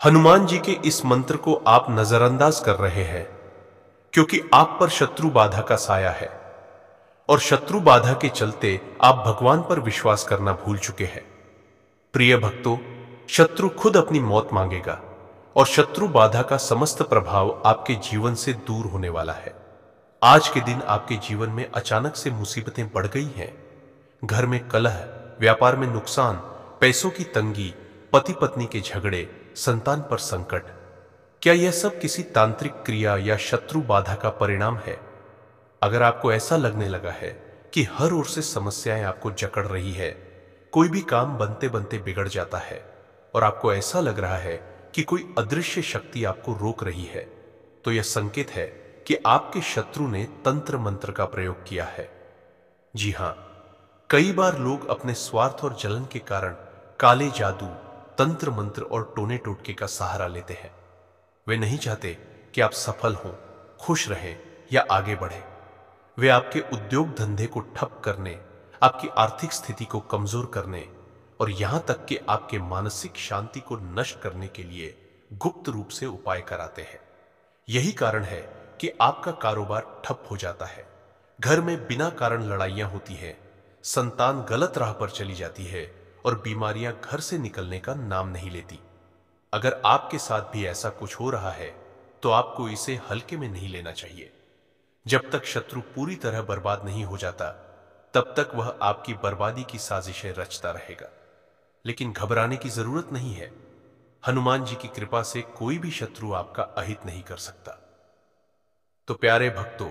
हनुमान जी के इस मंत्र को आप नजरअंदाज कर रहे हैं क्योंकि आप पर शत्रु बाधा का साया है और शत्रु बाधा के चलते आप भगवान पर विश्वास करना भूल चुके हैं। प्रिय भक्तों, शत्रु खुद अपनी मौत मांगेगा और शत्रु बाधा का समस्त प्रभाव आपके जीवन से दूर होने वाला है। आज के दिन आपके जीवन में अचानक से मुसीबतें बढ़ गई हैं। घर में कलह, व्यापार में नुकसान, पैसों की तंगी, पति पत्नी के झगड़े, संतान पर संकट। क्या यह सब किसी तांत्रिक क्रिया या शत्रु बाधा का परिणाम है? अगर आपको ऐसा लगने लगा है कि हर ओर से समस्याएं आपको जकड़ रही है, कोई भी काम बनते बनते बिगड़ जाता है और आपको ऐसा लग रहा है कि कोई अदृश्य शक्ति आपको रोक रही है, तो यह संकेत है कि आपके शत्रु ने तंत्र मंत्र का प्रयोग किया है। जी हां, कई बार लोग अपने स्वार्थ और जलन के कारण काले जादू, तंत्र मंत्र और टोने टोटके का सहारा लेते हैं। वे नहीं चाहते कि आप सफल हों, खुश रहें या आगे बढ़ें। वे आपके उद्योग धंधे को ठप करने, आपकी आर्थिक स्थिति को कमजोर करने और यहां तक कि आपके मानसिक शांति को नष्ट करने के लिए गुप्त रूप से उपाय कराते हैं। यही कारण है कि आपका कारोबार ठप हो जाता है, घर में बिना कारण लड़ाइयां होती हैं, संतान गलत राह पर चली जाती है और बीमारियां घर से निकलने का नाम नहीं लेती। अगर आपके साथ भी ऐसा कुछ हो रहा है, तो आपको इसे हल्के में नहीं लेना चाहिए। जब तक शत्रु पूरी तरह बर्बाद नहीं हो जाता, तब तक वह आपकी बर्बादी की साजिशें रचता रहेगा। लेकिन घबराने की जरूरत नहीं है। हनुमान जी की कृपा से कोई भी शत्रु आपका अहित नहीं कर सकता। तो प्यारे भक्तों,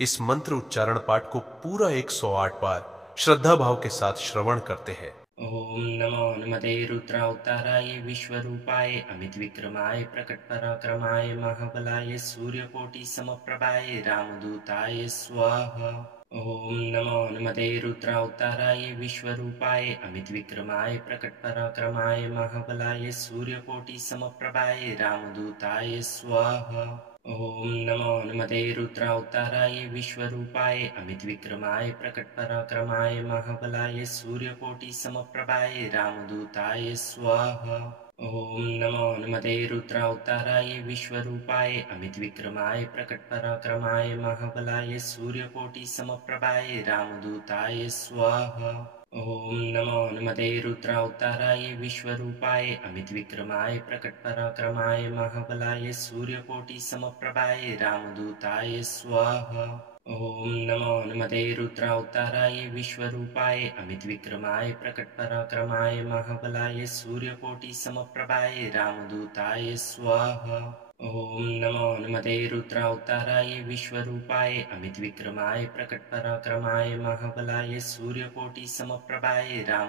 इस मंत्र उच्चारण पाठ को पूरा 108 बार श्रद्धा भाव के साथ श्रवण करते हैं। ओम नमो हनुमते रुद्रावताराय विश्वरूपाय अमितविक्रमाय प्रकटपराक्रमाय महाबलाय सूर्यकोटि समप्रभाय रामदूताय स्वाहा। ओम नमो हनुमते रुद्रावताराय विश्वरूपाय अमितविक्रमाय प्रकटपराक्रमाय महाबलाय सूर्यकोटि समप्रभाय रामदूताय स्वाहा। ओम नमो हनुमते रुद्रावताराय विश्वरूपाय अमितविक्रमाय प्रकटपराक्रमाय महाबलाय सूर्यकोटि समप्रभाय रामदूताय स्वाहा। ओम नमो हनुमते रुद्रावताराय विश्वरूपाय अमितविक्रमाय प्रकटपराक्रमाय महाबलाय सूर्यकोटि समप्रभाय रामदूताय स्वाहा। ओम नमो हनुमते रुद्रावताराय विश्वरूपाय अमितविक्रमाय प्रकटपराक्रमाय महाबलाय सूर्यकोटि समप्रभाय रामदूताय स्वाहा। ओम नमो हनुमते रुद्रावताराय विश्वरूपाय अमितविक्रमाय प्रकटपराक्रमाय महाबलाय सूर्यकोटि समप्रभाय रामदूताय स्वाहा। ओम नमो हनुमते रुद्रावताराय विश्वरूपाय अमितविक्रमाय प्रकटपराक्रमाय महाबलाय सूर्यकोटि समप्रभाय रामदूताय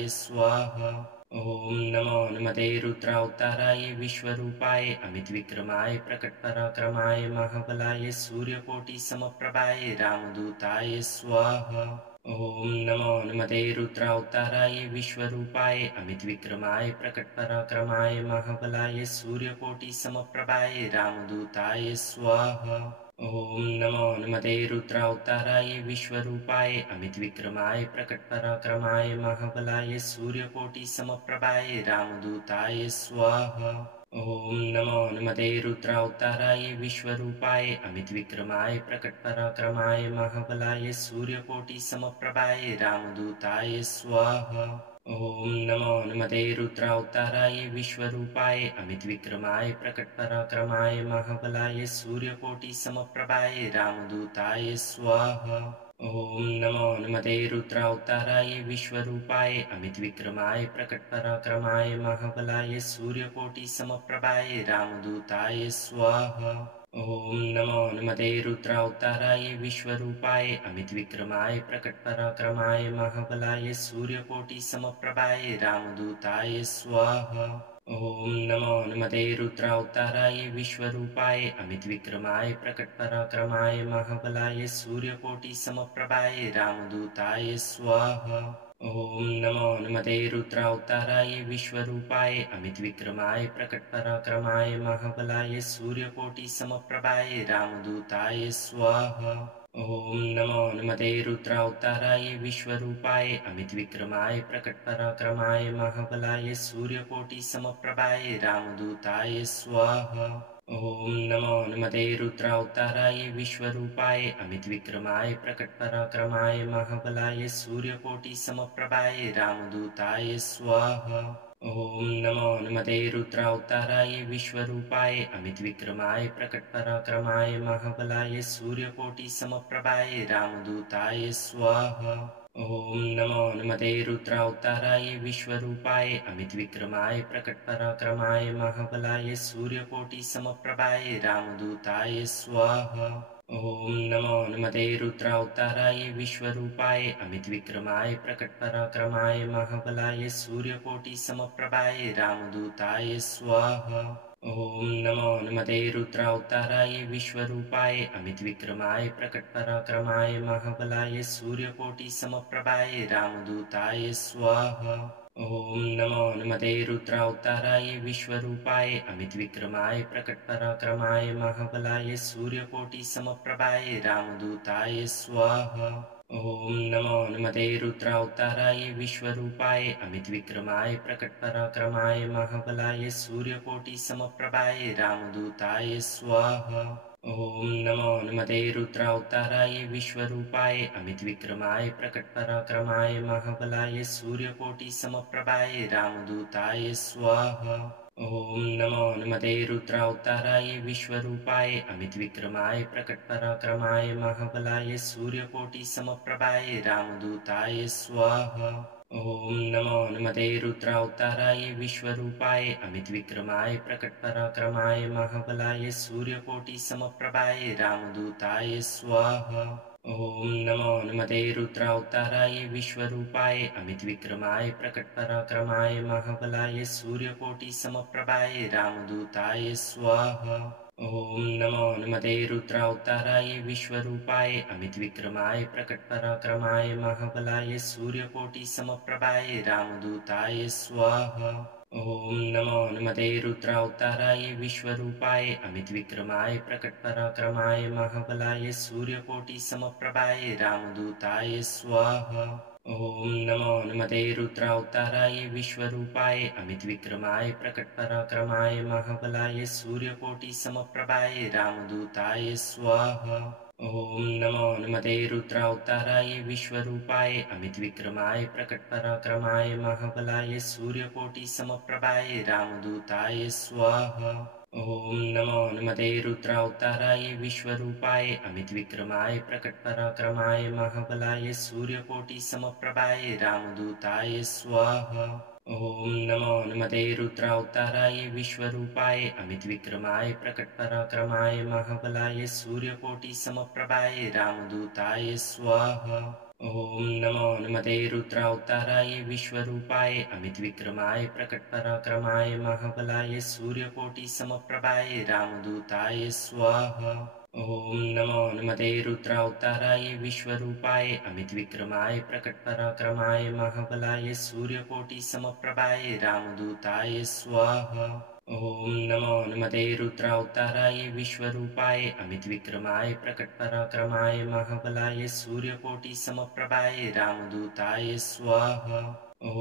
स्वाहा। ओम नमो हनुमते रुद्रावताराय विश्वरूपाय अमितविक्रमाय प्रकटपराक्रमाय महाबलाय सूर्यकोटि समप्रभाय रामदूताय स्वाहा। ओम नमो हनुमते रुद्रावताराय विश्वरूपाय अमितविक्रमाय प्रकटपराक्रमाय महाबलाय सूर्यकोटि समप्रभाय रामदूताय स्वाहा। ओम नमो हनुमते रुद्रावताराय विश्वरूपाय अमितविक्रमाय प्रकटपराक्रमाय महाबलाय सूर्यकोटि समप्रभाय रामदूताय स्वाहा। ओम नमो हनुमते रुद्रावताराय विश्वरूपाय अमितविक्रमाय प्रकटपराक्रमाय महाबलाय सूर्यकोटि समप्रभाय रामदूताय स्वाहा। ओम नमो हनुमते रुद्रावताराय विश्वरूपाय अमितविक्रमाय प्रकटपराक्रमाय महाबलाय सूर्यकोटि समप्रभाय रामदूताय स्वाहा। ओम नमो हनुमते रुद्रावताराय विश्वरूपाय अमितविक्रमाय प्रकटपराक्रमाय महाबलाय सूर्यकोटि समप्रभाय रामदूताय स्वाहा। ओम नमो हनुमते रुद्रावताराय विश्वरूपाय अमितविक्रमाय प्रकटपराक्रमाय महाबलाय सूर्यकोटि समप्रभाय रामदूताय स्वाहा। ओम नमो हनुमते रुद्रावताराय विश्वरूपाय अमितविक्रमाय प्रकटपराक्रमाय महाबलाय सूर्यकोटि समप्रभाय रामदूताय स्वाहा। ओम नमो हनुमते रुद्रावताराय विश्वरूपाय अमितविक्रमाय प्रकटपराक्रमाय महाबलाय सूर्यकोटि समप्रभाय रामदूताय स्वाहा। ॐ नमो हनुमते रुद्रावताराय विश्वरूपाय अमितविक्रमाय प्रकटपराक्रमाय महाबलाय सूर्यकोटिसमप्रभाय रामदूताय स्वाहा। ॐ नमो हनुमते रुद्रावताराय विश्वरूपाय अमितविक्रमाय प्रकटपराक्रमाय महाबलाय सूर्यकोटिसमप्रभाय रामदूताय स्वाहा। ॐ नमो हनुमते रुद्रावताराय विश्वरूपाय अमितविक्रमाय प्रकटपराक्रमाय महाबलाय सूर्यकोटिसमप्रभाय रामदूताय स्वाहा। ॐ नमो हनुमते रुद्रावताराय विश्वरूपाय अमितविक्रमाय प्रकटपराक्रमाय महाबलाय सूर्यकोटिसमप्रभाय रामदूताय स्वाहा। ॐ नमो हनुमते रुद्रावताराय विश्वरूपाय अमितविक्रमाय प्रकटपराक्रमाय महाबलाय सूर्यकोटिसमप्रभाय रामदूताय स्वाहा। ॐ नमो हनुमते रुद्रावताराय विश्वरूपाय अमितविक्रमाय प्रकटपराक्रमाय महाबलाय सूर्यकोटिसमप्रभाय रामदूताय स्वाहा। ॐ नमो हनुमते रुद्रावताराय विश्वरूपाय अमितविक्रमाय प्रकटपराक्रमाय महाबलाय सूर्यकोटिसमप्रभाय रामदूताय स्वाहा। ॐ नमो हनुमते रुद्रावताराय विश्वरूपाय अमितविक्रमाय प्रकटपराक्रमाय महाबलाय सूर्यकोटिसमप्रभाय रामदूताय स्वाहा। ॐ नमो हनुमते रुद्रावताराय विश्वरूपाय अमितविक्रमाय प्रकटपराक्रमाय महाबलाय सूर्यकोटिसमप्रभाय रामदूताय स्वाहा। ॐ नमो हनुमते रुद्रावताराय विश्वरूपाय अमितविक्रमाय प्रकटपराक्रमाय महाबलाय सूर्यकोटिसमप्रभाय रामदूताय स्वाहा। ॐ नमो हनुमते रुद्रावताराय विश्वरूपाय अमितविक्रमाय प्रकटपराक्रमाय महाबलाय सूर्यकोटिसमप्रभाय रामदूताय स्वाहा। ॐ नमो हनुमते रुद्रावताराय विश्वरूपाय अमितविक्रमाय प्रकटपराक्रमाय महाबलाय सूर्यकोटिसमप्रभाय रामदूताय स्वाहा। ॐ नमो हनुमते रुद्रावताराय विश्वरूपाय अमितविक्रमाय प्रकटपराक्रमाय महाबलाय सूर्यकोटिसमप्रभाय रामदूताय स्वाहा। ॐ नमो हनुमते रुद्रावताराय विश्वरूपाय अमितविक्रमाय प्रकटपराक्रमाय महाबलाय सूर्यकोटिसमप्रभाय रामदूताय स्वाहा। ॐ नमो हनुमते रुद्रावताराय विश्वरूपाय अमितविक्रमाय प्रकटपराक्रमाय महाबलाय सूर्यकोटिसमप्रभाय रामदूताय स्वाहा। ॐ नमो हनुमते रुद्रावताराय विश्वरूपाय अमितविक्रमाय प्रकटपराक्रमाय महाबलाय सूर्यकोटिसमप्रभाय रामदूताय स्वाहा। ॐ नमो हनुमते रुद्रावताराय विश्वरूपाय अमितविक्रमाय प्रकटपराक्रमाय महाबलाय सूर्यकोटिसमप्रभाय रामदूताय स्वाहा। ॐ नमो हनुमते रुद्रावताराय विश्वरूपाय अमितविक्रमाय प्रकटपराक्रमाय महाबलाय सूर्यकोटिसमप्रभाय रामदूताय स्वाहा। ॐ नमो हनुमते रुद्रावताराय विश्वरूपाय अमितविक्रमाय प्रकटपराक्रमाय महाबलाय सूर्यकोटिसमप्रभाय रामदूताय स्वाहा। ॐ नमो हनुमते रुद्रावताराय विश्वरूपाय अमितविक्रमाय प्रकटपराक्रमाय महाबलाय सूर्यकोटिसमप्रभाय रामदूताय स्वाहा। ॐ नमो हनुमते रुद्रावताराय विश्वरूपाय अमितविक्रमाय प्रकटपराक्रमाय महाबलाय सूर्यकोटिसमप्रभाय रामदूताय स्वाहा। ॐ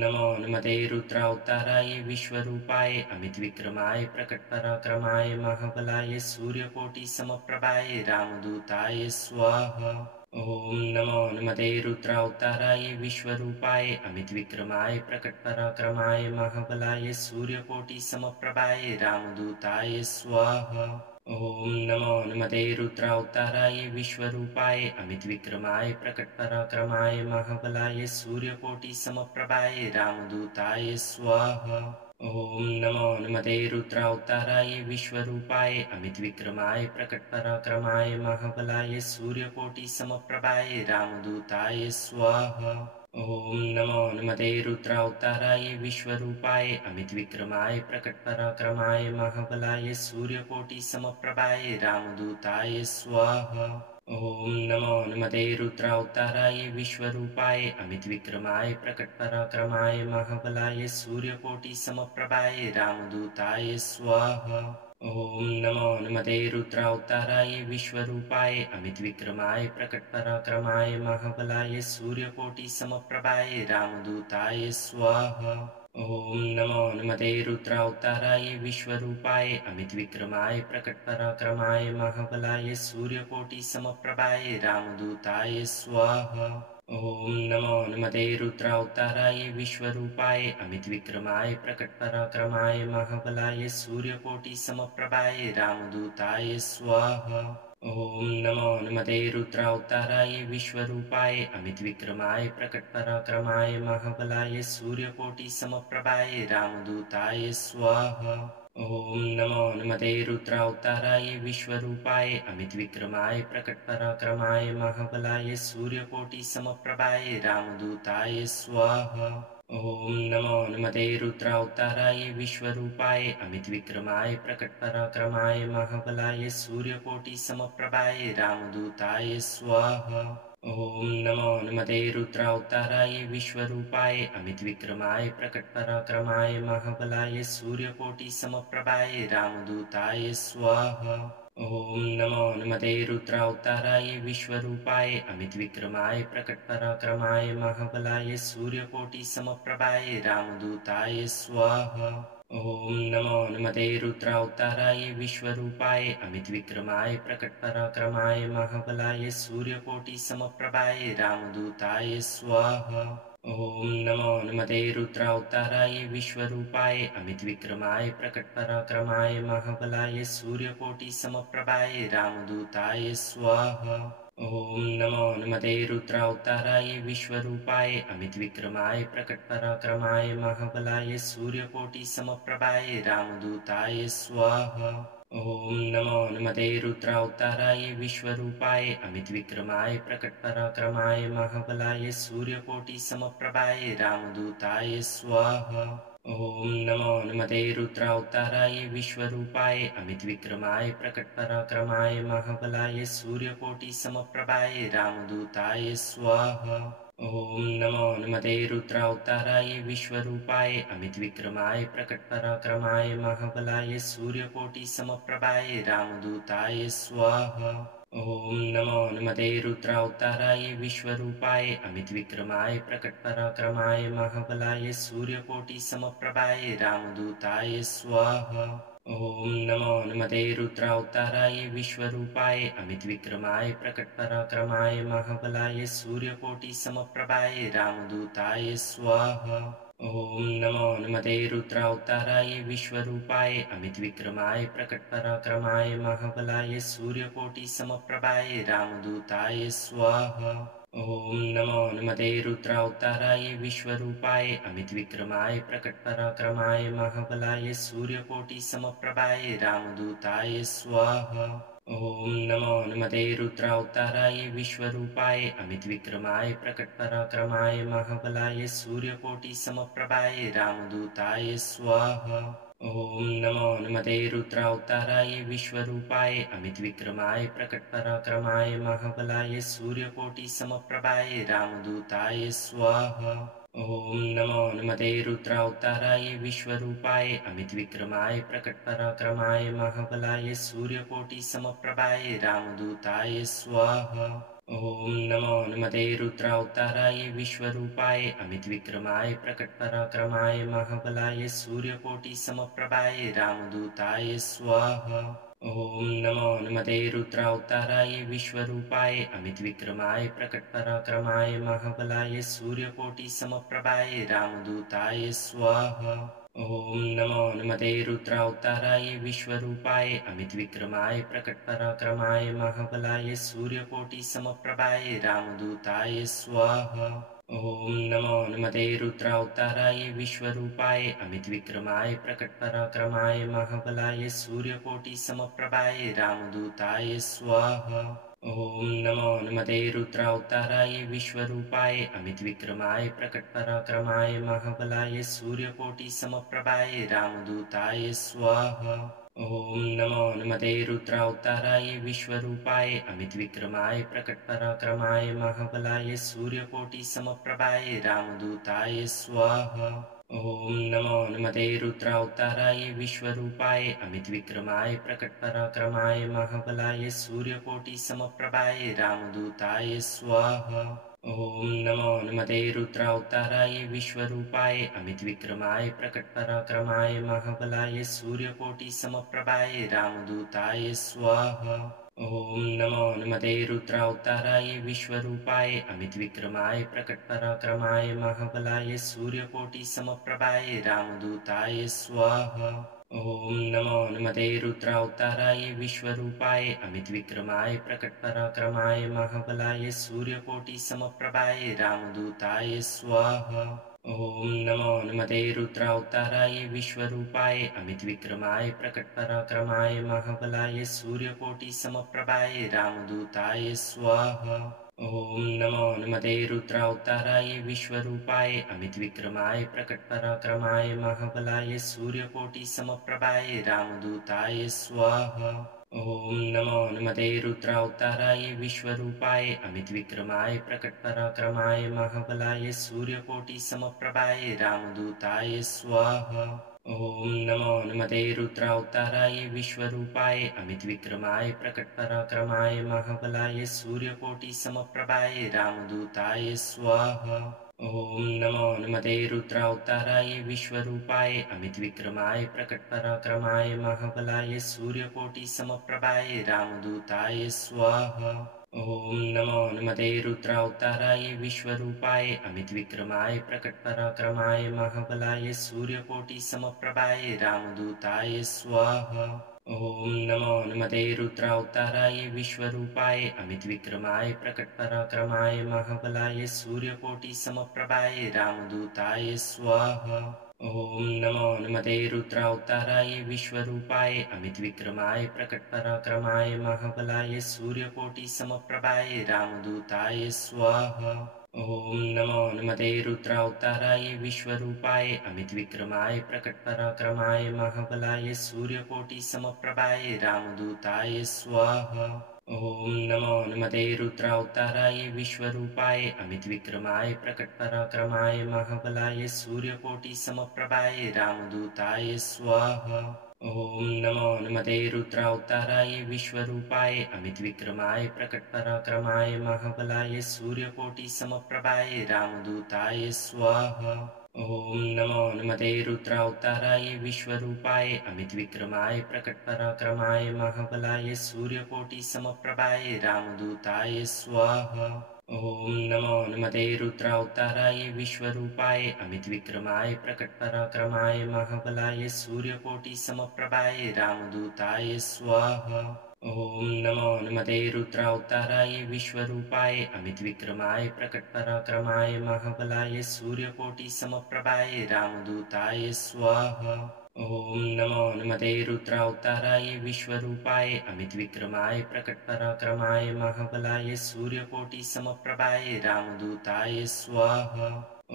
नमो हनुमते रुद्रावताराय विश्वरूपाय अमितविक्रमाय प्रकटपराक्रमाय महाबलाय सूर्यकोटिसमप्रभाय रामदूताय स्वाहा। ॐ नमो हनुमते रुद्रावताराय विश्वरूपाय अमितविक्रमाय प्रकटपराक्रमाय महाबलाय सूर्यकोटिसमप्रभाय रामदूताय स्वाहा। ॐ नमो हनुमते रुद्रावताराय विश्वरूपाय अमितविक्रमाय प्रकटपराक्रमाय महाबलाय सूर्यकोटिसमप्रभाय रामदूताय स्वाहा। ॐ नमो हनुमते रुद्रावताराय विश्वरूपाय अमितविक्रमाय प्रकटपराक्रमाय महाबलाय सूर्यकोटिसमप्रभाय रामदूताय स्वाहा। ॐ नमो हनुमते रुद्रावताराय विश्वरूपाय अमितविक्रमाय प्रकटपराक्रमाय महाबलाय सूर्यकोटिसमप्रभाय रामदूताय स्वाहा। ॐ नमो हनुमते रुद्रावताराय विश्वरूपाय अमितविक्रमाय प्रकटपराक्रमाय महाबलाय सूर्यकोटिसमप्रभाय रामदूताय स्वाहा। ॐ नमो नमते रुद्रावताराय विश्वरूपाय अमितविक्रमाय प्रकटपराक्रमाय महाबलाय सूर्यकोटिसमप्रभाय रामदूताय स्वाहा। ॐ नमो नमते रुद्रावताराय विश्वरूपाय अमितविक्रमाय प्रकटपराक्रमाय महाबलाय सूर्यकोटिसमप्रभाय रामदूताय स्वाहा। ॐ नमो नमते रुद्रावताराय विश्वरूपाय अमितविक्रमाय प्रकटपराक्रमाय महाबलाय सूर्यकोटिसमप्रभाय रामदूताय स्वाहा। ॐ नमो नमते रुद्रावताराय विश्वरूपाय अमितविक्रमाय प्रकटपराक्रमाय महाबलाय सूर्यकोटिसमप्रभाय रामदूताय स्वाहा। ॐ नमो नमते रुद्रावताराय विश्वरूपाय अमितविक्रमाय प्रकटपराक्रमाय महाबलाय सूर्यकोटिसमप्रभाय रामदूताय स्वाहा। ॐ नमो नमते रुद्रावताराय विश्वरूपाय अमितविक्रमाय प्रकटपराक्रमाय महाबलाय सूर्यकोटिसमप्रभाय रामदूताय स्वाहा। ॐ नमो नमते रुद्रावताराय विश्वरूपाय अमितविक्रमाय प्रकटपराक्रमाय महाबलाय सूर्यकोटिसमप्रभाय रामदूताय स्वाहा। ॐ नमो नमते रुद्रावताराय विश्वरूपाय अमितविक्रमाय प्रकटपराक्रमाय महाबलाय सूर्यकोटिसमप्रभाय रामदूताय स्वाहा। ॐ नमो नमते रुद्रावताराय विश्वरूपाय अमितविक्रमाय प्रकटपराक्रमाय महाबलाय सूर्यकोटिसमप्रभाय रामदूताय स्वाहा। ॐ नमो नमते रुद्रावताराय विश्वरूपाय अमितविक्रमाय प्रकटपराक्रमाय महाबलाय सूर्यकोटिसमप्रभाय रामदूताय स्वाहा। ॐ नमो नमते रुद्रावताराय विश्वरूपाय अमितविक्रमाय प्रकटपराक्रमाय महाबलाय सूर्यकोटिसमप्रभाय रामदूताय स्वाहा। ॐ नमो नमते रुद्रावताराय विश्वरूपाय अमितविक्रमाय प्रकटपराक्रमाय महाबलाय सूर्यकोटिसमप्रभाय रामदूताय स्वाहा। ॐ नमो नमते रुद्रावताराय विश्वरूपाय अमितविक्रमाय प्रकटपराक्रमाय महाबलाय सूर्यकोटिसमप्रभाय रामदूताय स्वाहा। ॐ नमो नमते रुद्रावताराय विश्वरूपाय अमितविक्रमाय प्रकटपराक्रमाय महाबलाय सूर्यकोटिसमप्रभाय रामदूताय स्वाहा। ॐ नमो नमते रुद्रावताराय विश्वरूपाय अमितविक्रमाय प्रकटपराक्रमाय महाबलाय सूर्यकोटिसमप्रभाय रामदूताय स्वाहा। ॐ नमो नमते रुद्रावताराय विश्वरूपाय अमितविक्रमाय प्रकटपराक्रमाय महाबलाय सूर्यकोटिसमप्रभाय रामदूताय स्वाहा। ॐ नमो नमते रुद्रावताराय विश्वरूपाय अमितविक्रमाय प्रकटपराक्रमाय महाबलाय सूर्यकोटिसमप्रभाय रामदूताय स्वाहा। ॐ नमो नमते रुद्रावताराय विश्वरूपाय अमितविक्रमाय प्रकटपराक्रमाय महाबलाय सूर्यकोटिसमप्रभाय रामदूताय स्वाहा। ॐ नमो नमते रुद्रावताराय विश्वरूपाय अमितविक्रमाय प्रकटपराक्रमाय महाबलाय सूर्यकोटिसमप्रभाय रामदूताय स्वाहा। ॐ नमो नमते रुद्रावताराय विश्वरूपाय अमितविक्रमाय प्रकटपराक्रमाय महाबलाय सूर्यकोटिसमप्रभाय रामदूताय स्वाहा। ॐ नमो नमते रुद्रावताराय विश्वरूपाय अमितविक्रमाय प्रकटपराक्रमाय महाबलाय सूर्यकोटिसमप्रभाय रामदूताय स्वाहा। ॐ नमो नमते रुद्रावताराय विश्वरूपाय अमितविक्रमाय प्रकटपराक्रमाय महाबलाय सूर्यकोटिसमप्रभाय रामदूताय स्वाहा। ॐ नमो नमते रुद्रावताराय विश्वरूपाय अमितविक्रमाय प्रकटपराक्रमाय महाबलाय सूर्यकोटिसमप्रभाय रामदूताय स्वाहा। ॐ नमो नमते रुद्रावताराय विश्वरूपाय अमितविक्रमाय प्रकटपराक्रमाय महाबलाय सूर्यकोटिसमप्रभाय रामदूताय स्वाहा। ॐ नमो नमते रुद्रावताराय विश्वरूपाय अमितविक्रमाय प्रकटपराक्रमाय महाबलाय सूर्यकोटिसमप्रभाय रामदूताय स्वाहा। ॐ नमो नमते रुद्रावताराय विश्वरूपाय अमितविक्रमाय प्रकटपराक्रमाय महाबलाय सूर्यकोटिसमप्रभाय रामदूताय स्वाहा। ॐ नमो नमते रुद्रावताराय विश्वरूपाय अमितविक्रमाय प्रकटपराक्रमाय महाबलाय सूर्यकोटिसमप्रभाय रामदूताय स्वाहा। ॐ नमो हनुमते रुद्रावताराय विश्वरूपाय अमितविक्रमाय प्रकटपराक्रमाय महाबलाय सूर्यकोटिसमप्रभाय रामदूताय स्वाहा। ॐ नमो हनुमते रुद्रावताराय विश्वरूपाय अमितविक्रमाय प्रकटपराक्रमाय महाबलाय सूर्यकोटिसमप्रभाय रामदूताय स्वाहा। ॐ नमो हनुमते रुद्रावताराय विश्वरूपाय अमितविक्रमाय प्रकटपराक्रमाय महाबलाय सूर्यकोटिसमप्रभाय रामदूताय स्वाहा। ॐ नमो हनुमते रुद्रावताराय विश्वरूपाय अमितविक्रमाय प्रकटपराक्रमाय महाबलाय सूर्यकोटिसमप्रभाय रामदूताय स्वाहा। ॐ नमो हनुमते रुद्रावताराय विश्वरूपाय अमितविक्रमाय प्रकटपराक्रमाय महाबलाय सूर्यकोटिसमप्रभाय रामदूताय स्वाहा। ॐ नमो हनुमते रुद्रावताराय विश्वरूपाय अमितविक्रमाय प्रकटपराक्रमाय महाबलाय सूर्यकोटिसमप्रभाय रामदूताय स्वाहा। ॐ नमो हनुमते रुद्रावताराय विश्वरूपाय अमितविक्रमाय प्रकटपराक्रमाय महाबलाय सूर्यकोटिसमप्रभाय रामदूताय स्वाहा। ॐ नमो हनुमते रुद्रावताराय विश्वरूपाय अमितविक्रमाय प्रकटपराक्रमाय महाबलाय सूर्यकोटिसमप्रभाय रामदूताय स्वाहा। ॐ नमो हनुमते रुद्रावताराय विश्वरूपाय अमितविक्रमाय प्रकटपराक्रमाय महाबलाय सूर्यकोटिसमप्रभाय रामदूताय स्वाहा। ॐ नमो हनुमते रुद्रावताराय विश्वरूपाय अमितविक्रमाय प्रकटपराक्रमाय महाबलाय सूर्यकोटिसमप्रभाय रामदूताय स्वाहा। ॐ नमो हनुमते रुद्रावताराय विश्वरूपाय अमितविक्रमाय प्रकटपराक्रमाय महाबलाय सूर्यकोटिसमप्रभाय रामदूताय स्वाहा। ॐ नमो हनुमते रुद्रावताराय विश्वरूपाय अमितविक्रमाय प्रकटपराक्रमाय महाबलाय सूर्यकोटिसमप्रभाय रामदूताय स्वाहा। ॐ नमो हनुमते रुद्रावताराय विश्वरूपाय अमितविक्रमाय प्रकटपराक्रमाय महाबलाय सूर्यकोटिसमप्रभाय रामदूताय स्वाहा। ॐ नमो हनुमते रुद्रावताराय विश्वरूपाय अमितविक्रमाय प्रकटपराक्रमाय महाबलाय सूर्यकोटिसमप्रभाय रामदूताय स्वाहा। ॐ नमो हनुमते रुद्रावताराय विश्वरूपाय अमितविक्रमाय प्रकटपराक्रमाय महाबलाय सूर्यकोटिसमप्रभाय रामदूताय स्वाहा। ॐ नमो हनुमते रुद्रावताराय विश्वरूपाय अमितविक्रमाय प्रकटपराक्रमाय महाबलाय सूर्यकोटिसमप्रभाय रामदूताय स्वाहा। ॐ नमो हनुमते रुद्रावताराय विश्वरूपाय अमितविक्रमाय प्रकटपराक्रमाय महाबलाय सूर्यकोटिसमप्रभाय रामदूताय स्वाहा। ॐ नमो हनुमते रुद्रावताराय विश्वरूपाय अमितविक्रमाय प्रकटपराक्रमाय महाबलाय सूर्यकोटिसमप्रभाय रामदूताय स्वाहा। ॐ नमो हनुमते रुद्रावताराय विश्वरूपाय अमितविक्रमाय प्रकटपराक्रमाय महाबलाय सूर्यकोटिसमप्रभाय रामदूताय स्वाहा। ॐ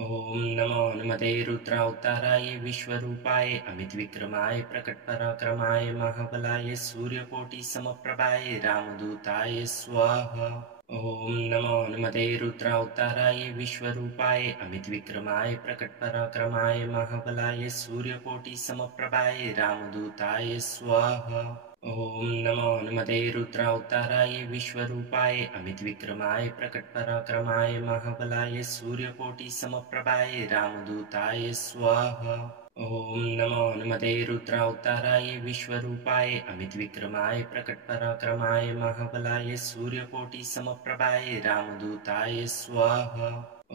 नमो हनुमते रुद्रावताराय विश्वरूपाय अमितविक्रमाय प्रकटपराक्रमाय महाबलाय सूर्यकोटिसमप्रभाय रामदूताय स्वाहा। ॐ नमो हनुमते रुद्रावताराय विश्वरूपाय अमितविक्रमाय प्रकटपराक्रमाय महाबलाय सूर्यकोटिसमप्रभाय रामदूताय स्वाहा। ॐ नमो हनुमते रुद्रावताराय विश्वरूपाय अमितविक्रमाय प्रकटपराक्रमाय महाबलाय सूर्यकोटिसमप्रभाय रामदूताय स्वाहा। ॐ नमो हनुमते रुद्रावताराय विश्वरूपाय अमितविक्रमाय प्रकटपराक्रमाय महाबलाय सूर्यकोटिसमप्रभाय रामदूताय स्वाहा। ॐ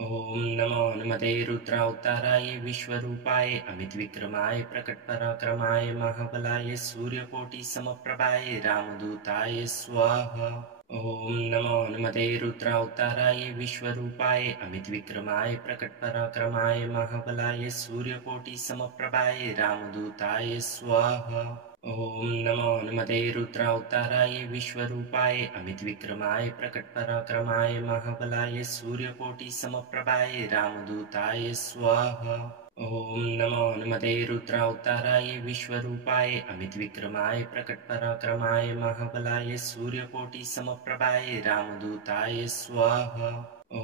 नमो हनुमते रुद्रावताराय विश्वरूपाय अमितविक्रमाय प्रकटपराक्रमाय महाबलाय सूर्यकोटिसमप्रभाय रामदूताय स्वाहा। ॐ नमो हनुमते रुद्रावताराय विश्वरूपाय अमितविक्रमाय प्रकटपराक्रमाय महाबलाय सूर्यकोटिसमप्रभाय रामदूताय स्वाहा। ॐ नमो हनुमते रुद्रावताराय विश्वरूपाय अमितविक्रमाय प्रकटपराक्रमाय महाबलाय सूर्यकोटिसमप्रभाय रामदूताय स्वाहा। ॐ नमो हनुमते रुद्रावताराय विश्वरूपाय अमितविक्रमाय प्रकटपराक्रमाय महाबलाय सूर्यकोटिसमप्रभाय रामदूताय स्वाहा। ॐ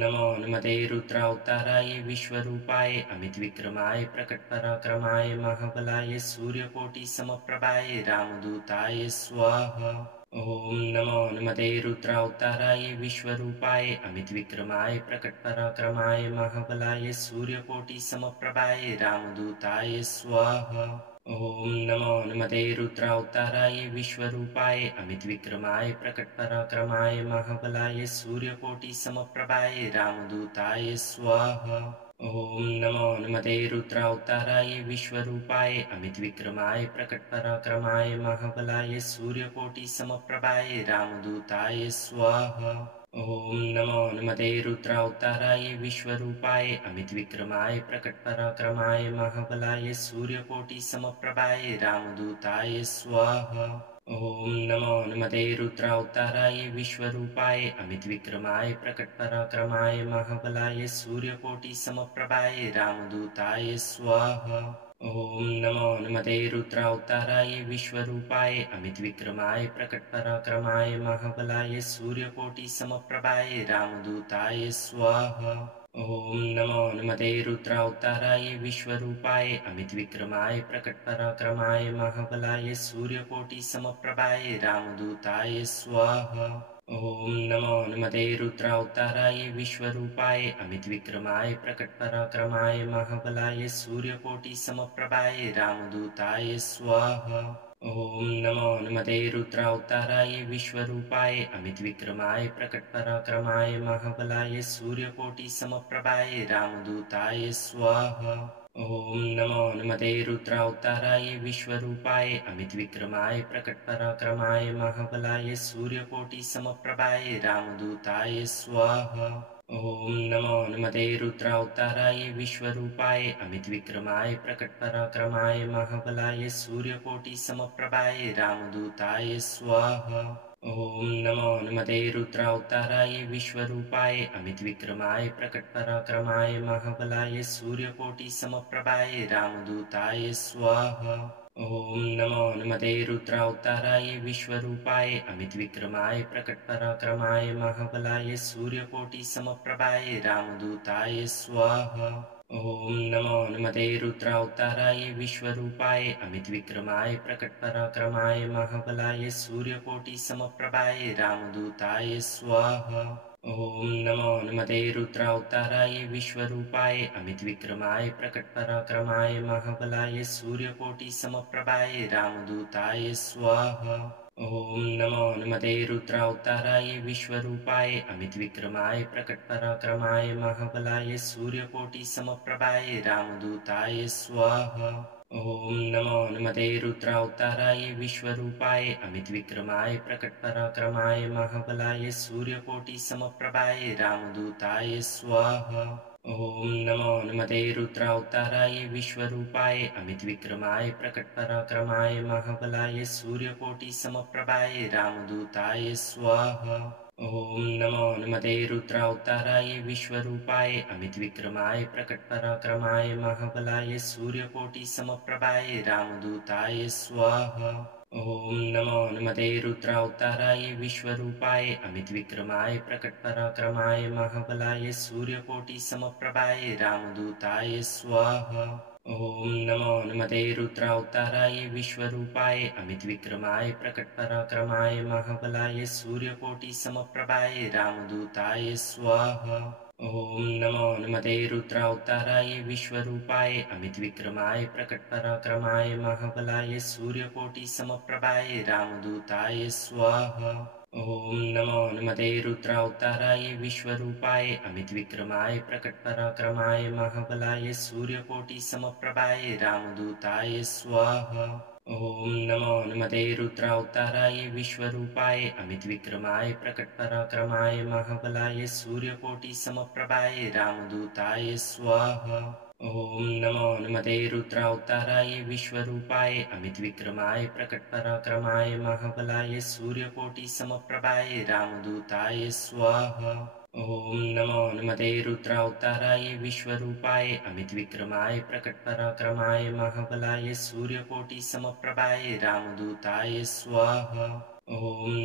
नमो हनुमते रुद्रावताराय विश्वरूपाय अमितविक्रमाय प्रकटपराक्रमाय महाबलाय सूर्यकोटिसमप्रभाय रामदूताय स्वाहा। ॐ नमो हनुमते रुद्रावताराय विश्वरूपाय अमितविक्रमाय प्रकटपराक्रमाय महाबलाय सूर्यकोटिसमप्रभाय रामदूताय स्वाहा। ॐ नमो हनुमते रुद्रावताराय विश्वरूपाय अमितविक्रमाय प्रकटपराक्रमाय महाबलाय सूर्यकोटिसमप्रभाय रामदूताय स्वाहा। ॐ नमो हनुमते रुद्रावताराय विश्वरूपाय अमितविक्रमाय प्रकटपराक्रमाय महाबलाय सूर्यकोटिसमप्रभाय रामदूताय स्वाहा। ॐ नमो हनुमते रुद्रावताराय विश्वरूपाय अमितविक्रमाय प्रकटपराक्रमाय महाबलाय सूर्यकोटिसमप्रभाय रामदूताय स्वाहा। ॐ नमो हनुमते रुद्रावताराय विश्वरूपाय अमितविक्रमाय प्रकटपराक्रमाय महाबलाय सूर्यकोटिसमप्रभाय रामदूताय स्वाहा। ॐ नमो हनुमते रुद्रावताराय विश्वरूपाय अमितविक्रमाय प्रकटपराक्रमाय महाबलाय सूर्यकोटिसमप्रभाय रामदूताय स्वाहा। ॐ नमो हनुमते रुद्रावताराय विश्वरूपाय अमितविक्रमाय प्रकटपराक्रमाय महाबलाय सूर्यकोटिसमप्रभाय रामदूताय स्वाहा। ॐ नमो हनुमते रुद्रावताराय विश्वरूपाय अमितविक्रमाय प्रकटपराक्रमाय महाबलाय सूर्यकोटिसमप्रभाय रामदूताय स्वाहा। ॐ नमो हनुमते रुद्रावताराय विश्वरूपाय अमितविक्रमाय प्रकटपराक्रमाय महाबलाय सूर्यकोटिसमप्रभाय रामदूताय स्वाहा। ॐ नमो हनुमते रुद्रावताराय विश्वरूपाय अमितविक्रमाय प्रकटपराक्रमाय महाबलाय सूर्यकोटिसमप्रभाय रामदूताय स्वाहा। ॐ नमो हनुमते रुद्रावताराय विश्वरूपाय अमितविक्रमाय प्रकटपराक्रमाय महाबलाय सूर्यकोटिसमप्रभाय रामदूताय स्वाहा। ॐ नमो हनुमते रुद्रावताराय विश्वरूपाय अमितविक्रमाय प्रकटपराक्रमाय महाबलाय सूर्यकोटिसमप्रभाय रामदूताय स्वाहा। ॐ नमो हनुमते रुद्रावताराय विश्वरूपाय अमितविक्रमाय प्रकटपराक्रमाय महाबलाय सूर्यकोटिसमप्रभाय रामदूताय स्वाहा। ॐ नमो हनुमते रुद्रावताराय विश्वरूपाय अमितविक्रमाय प्रकटपराक्रमाय महाबलाय सूर्यकोटिसमप्रभाय रामदूताय स्वाहा। ॐ नमो हनुमते रुद्रावताराय विश्वरूपाय अमितविक्रमाय प्रकटपराक्रमाय महाबलाय सूर्यकोटिसमप्रभाय रामदूताय स्वाहा। ॐ नमो हनुमते रुद्रावताराय विश्वरूपाय अमितविक्रमाय प्रकटपराक्रमाय महाबलाय सूर्यकोटिसमप्रभाय रामदूताय स्वाहा। ॐ नमो हनुमते रुद्रावताराय विश्वरूपाय अमितविक्रमाय प्रकटपराक्रमाय महाबलाय सूर्यकोटिसमप्रभाय रामदूताय स्वाहा। ॐ नमो हनुमते रुद्रावताराय विश्वरूपाय अमितविक्रमाय प्रकटपराक्रमाय महाबलाय सूर्यकोटिसमप्रभाय रामदूताय स्वाहा। ॐ नमो हनुमते रुद्रावताराय विश्वरूपाय अमितविक्रमाय प्रकटपराक्रमाय महाबलाय सूर्यकोटिसमप्रभाय रामदूताय स्वाहा। ॐ नमो हनुमते रुद्रावताराय विश्वरूपाय अमितविक्रमाय प्रकटपराक्रमाय महाबलाय सूर्यकोटिसमप्रभाय रामदूताय स्वाहा। ॐ नमो हनुमते रुद्रावताराय विश्वरूपाय अमितविक्रमाय प्रकटपराक्रमाय महाबलाय सूर्यकोटिसमप्रभाय रामदूताय स्वाहा। ॐ नमो हनुमते रुद्रावताराय विश्वरूपाय अमितविक्रमाय प्रकटपराक्रमाय महाबलाय सूर्यकोटिसमप्रभाय रामदूताय स्वाहा। ॐ नमो हनुमते रुद्रावताराय विश्वरूपाय अमितविक्रमाय प्रकटपराक्रमाय महाबलाय सूर्यकोटिसमप्रभाय रामदूताय स्वाहा। ॐ नमो हनुमते रुद्रावताराय विश्वरूपाय अमितविक्रमाय प्रकटपराक्रमाय महाबलाय सूर्यकोटिसमप्रभाय रामदूताय स्वाहा। ॐ नमो हनुमते रुद्रावताराय विश्वरूपाय अमितविक्रमाय प्रकटपराक्रमाय महाबलाय सूर्यकोटिसमप्रभाय रामदूताय स्वाहा। ॐ नमो हनुमते रुद्रावताराय विश्वरूपाय अमितविक्रमाय प्रकटपराक्रमाय महाबलाय सूर्यकोटिसमप्रभाय रामदूताय स्वाहा। ॐ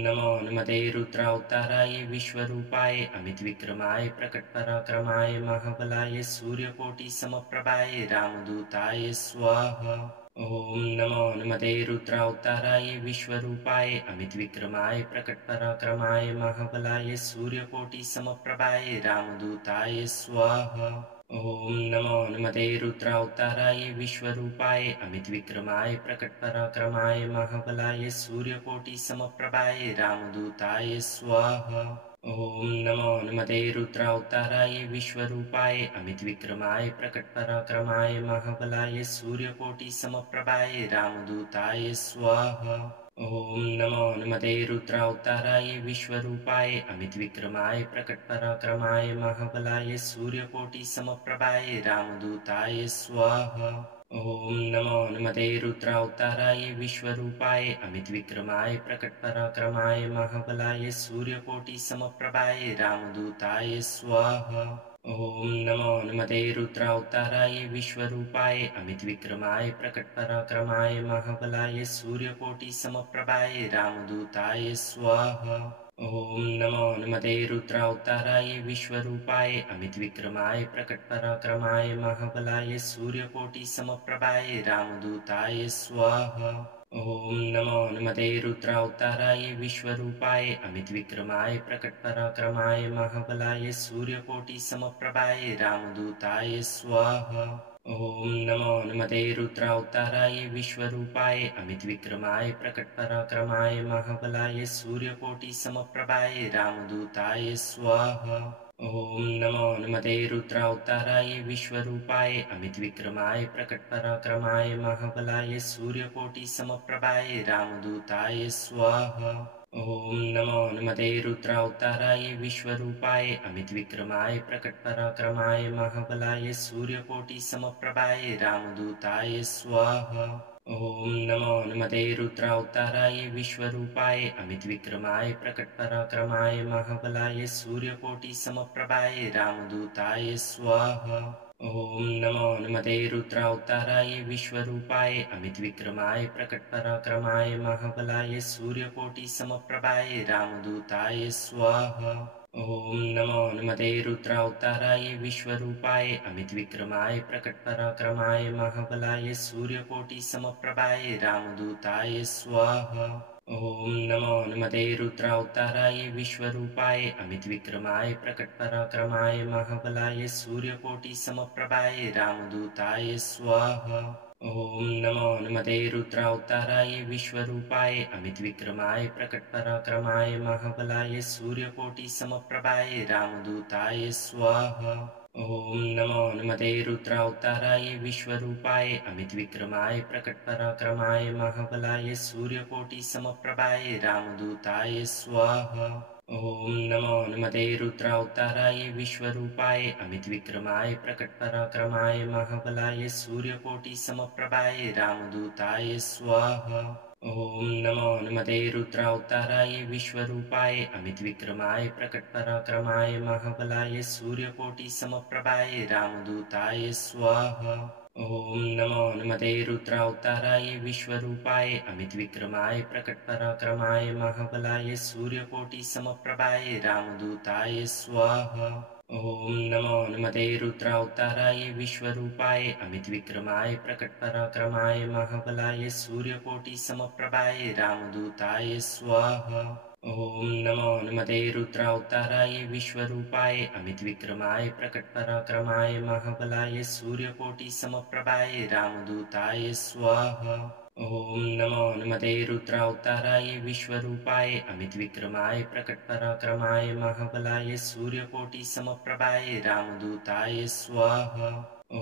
नमो हनुमते रुद्रावताराय विश्वरूपाय अमितविक्रमाय प्रकटपराक्रमाय महाबलाय सूर्यकोटिसमप्रभाय रामदूताय स्वाहा। ॐ नमो हनुमते रुद्रावताराय विश्वरूपाय अमितविक्रमाय प्रकटपराक्रमाय महाबलाय सूर्यकोटिसमप्रभाय रामदूताय स्वाहा। ॐ नमो हनुमते रुद्रावताराय विश्वरूपाय अमितविक्रमाय प्रकटपराक्रमाय महाबलाय सूर्यकोटिसमप्रभाय रामदूताय स्वाहा। ॐ नमो हनुमते रुद्रावताराय विश्वरूपाय अमितविक्रमाय प्रकटपराक्रमाय महाबलाय सूर्यकोटिसमप्रभाय रामदूताय स्वाहा। ॐ नमो हनुमते रुद्रावताराय विश्वरूपाय अमितविक्रमाय प्रकटपराक्रमाय महाबलाय सूर्यकोटिसमप्रभाय रामदूताय स्वाहा। ॐ नमो हनुमते रुद्रावताराय विश्वरूपाय अमितविक्रमाय प्रकटपराक्रमाय महाबलाय सूर्यकोटिसमप्रभाय रामदूताय स्वाहा। ॐ नमो हनुमते रुद्रावताराय विश्वरूपाय अमितविक्रमाय प्रकटपराक्रमाय महाबलाय सूर्यकोटिसमप्रभाय रामदूताय स्वाहा। ॐ नमो हनुमते रुद्रावताराय विश्वरूपाय अमितविक्रमाय प्रकटपराक्रमाय महाबलाय सूर्यकोटिसमप्रभाय रामदूताय स्वाहा। ॐ नमो हनुमते रुद्रावताराय विश्वरूपाय अमितविक्रमाय प्रकटपराक्रमाय महाबलाय सूर्यकोटिसमप्रभाय रामदूताय स्वाहा। ॐ नमो हनुमते रुद्रावताराय विश्वरूपाय अमितविक्रमाय प्रकटपराक्रमाय महाबलाय सूर्यकोटिसमप्रभाय रामदूताय स्वाहा। ॐ नमो हनुमते रुद्रावताराय विश्वरूपाय अमितविक्रमाय प्रकटपराक्रमाय महाबलाय सूर्यकोटिसमप्रभाय रामदूताय स्वाहा। ॐ नमो हनुमते रुद्रावताराय विश्वरूपाय अमितविक्रमाय प्रकटपराक्रमाय महाबलाय सूर्यकोटिसमप्रभाय रामदूताय स्वाहा। ॐ नमो हनुमते रुद्रावताराय विश्वरूपाय अमितविक्रमाय प्रकटपराक्रमाय महाबलाय सूर्यकोटिसमप्रभाय रामदूताय स्वाहा। ॐ नमो हनुमते रुद्रावताराय विश्वरूपाय अमितविक्रमाय प्रकटपराक्रमाय महाबलाय सूर्यकोटिसमप्रभाय रामदूताय स्वाहा। ॐ नमो हनुमते रुद्रावताराय विश्वरूपाय अमितविक्रमाय प्रकटपराक्रमाय महाबलाय सूर्यकोटिसमप्रभाय रामदूताय स्वाहा। ॐ नमो हनुमते रुद्रावताराय विश्वरूपाय अमितविक्रमाय प्रकटपराक्रमाय महाबलाय सूर्यकोटिसमप्रभाय रामदूताय स्वाहा। ॐ नमो हनुमते रुद्रावताराय विश्वरूपाय अमितविक्रमाय प्रकटपराक्रमाय महाबलाय सूर्यकोटिसमप्रभाय रामदूताय स्वाहा। ॐ नमो हनुमते रुद्रावताराय विश्वरूपाय अमितविक्रमाय प्रकटपराक्रमाय महाबलाय सूर्यकोटिसमप्रभाय रामदूताय स्वाहा। ॐ नमो हनुमते रुद्रावताराय विश्वरूपाय अमितविक्रमाय प्रकटपराक्रमाय महाबलाय सूर्यकोटिसमप्रभाय रामदूताय स्वाहा। ॐ नमो हनुमते रुद्रावताराय विश्वरूपाय अमितविक्रमाय प्रकटपराक्रमाय महाबलाय सूर्यकोटिसमप्रभाय रामदूताय स्वाहा। ॐ नमो हनुमते रुद्रावताराय विश्वरूपाय अमितविक्रमाय प्रकटपराक्रमाय महाबलाय सूर्यकोटिसमप्रभाय रामदूताय स्वाहा। ॐ नमो हनुमते रुद्रावताराय विश्वरूपाय अमितविक्रमाय प्रकटपराक्रमाय महाबलाय सूर्यकोटिसमप्रभाय रामदूताय स्वाहा। ॐ नमो हनुमते रुद्रावताराय विश्वरूपाय अमितविक्रमाय प्रकटपराक्रमाय महाबलाय सूर्यकोटिसमप्रभाय रामदूताय स्वाहा। ॐ नमो हनुमते रुद्रावताराय विश्वरूपाय अमितविक्रमाय प्रकटपराक्रमाय महाबलाय सूर्यकोटिसमप्रभाय रामदूताय स्वाहा। ॐ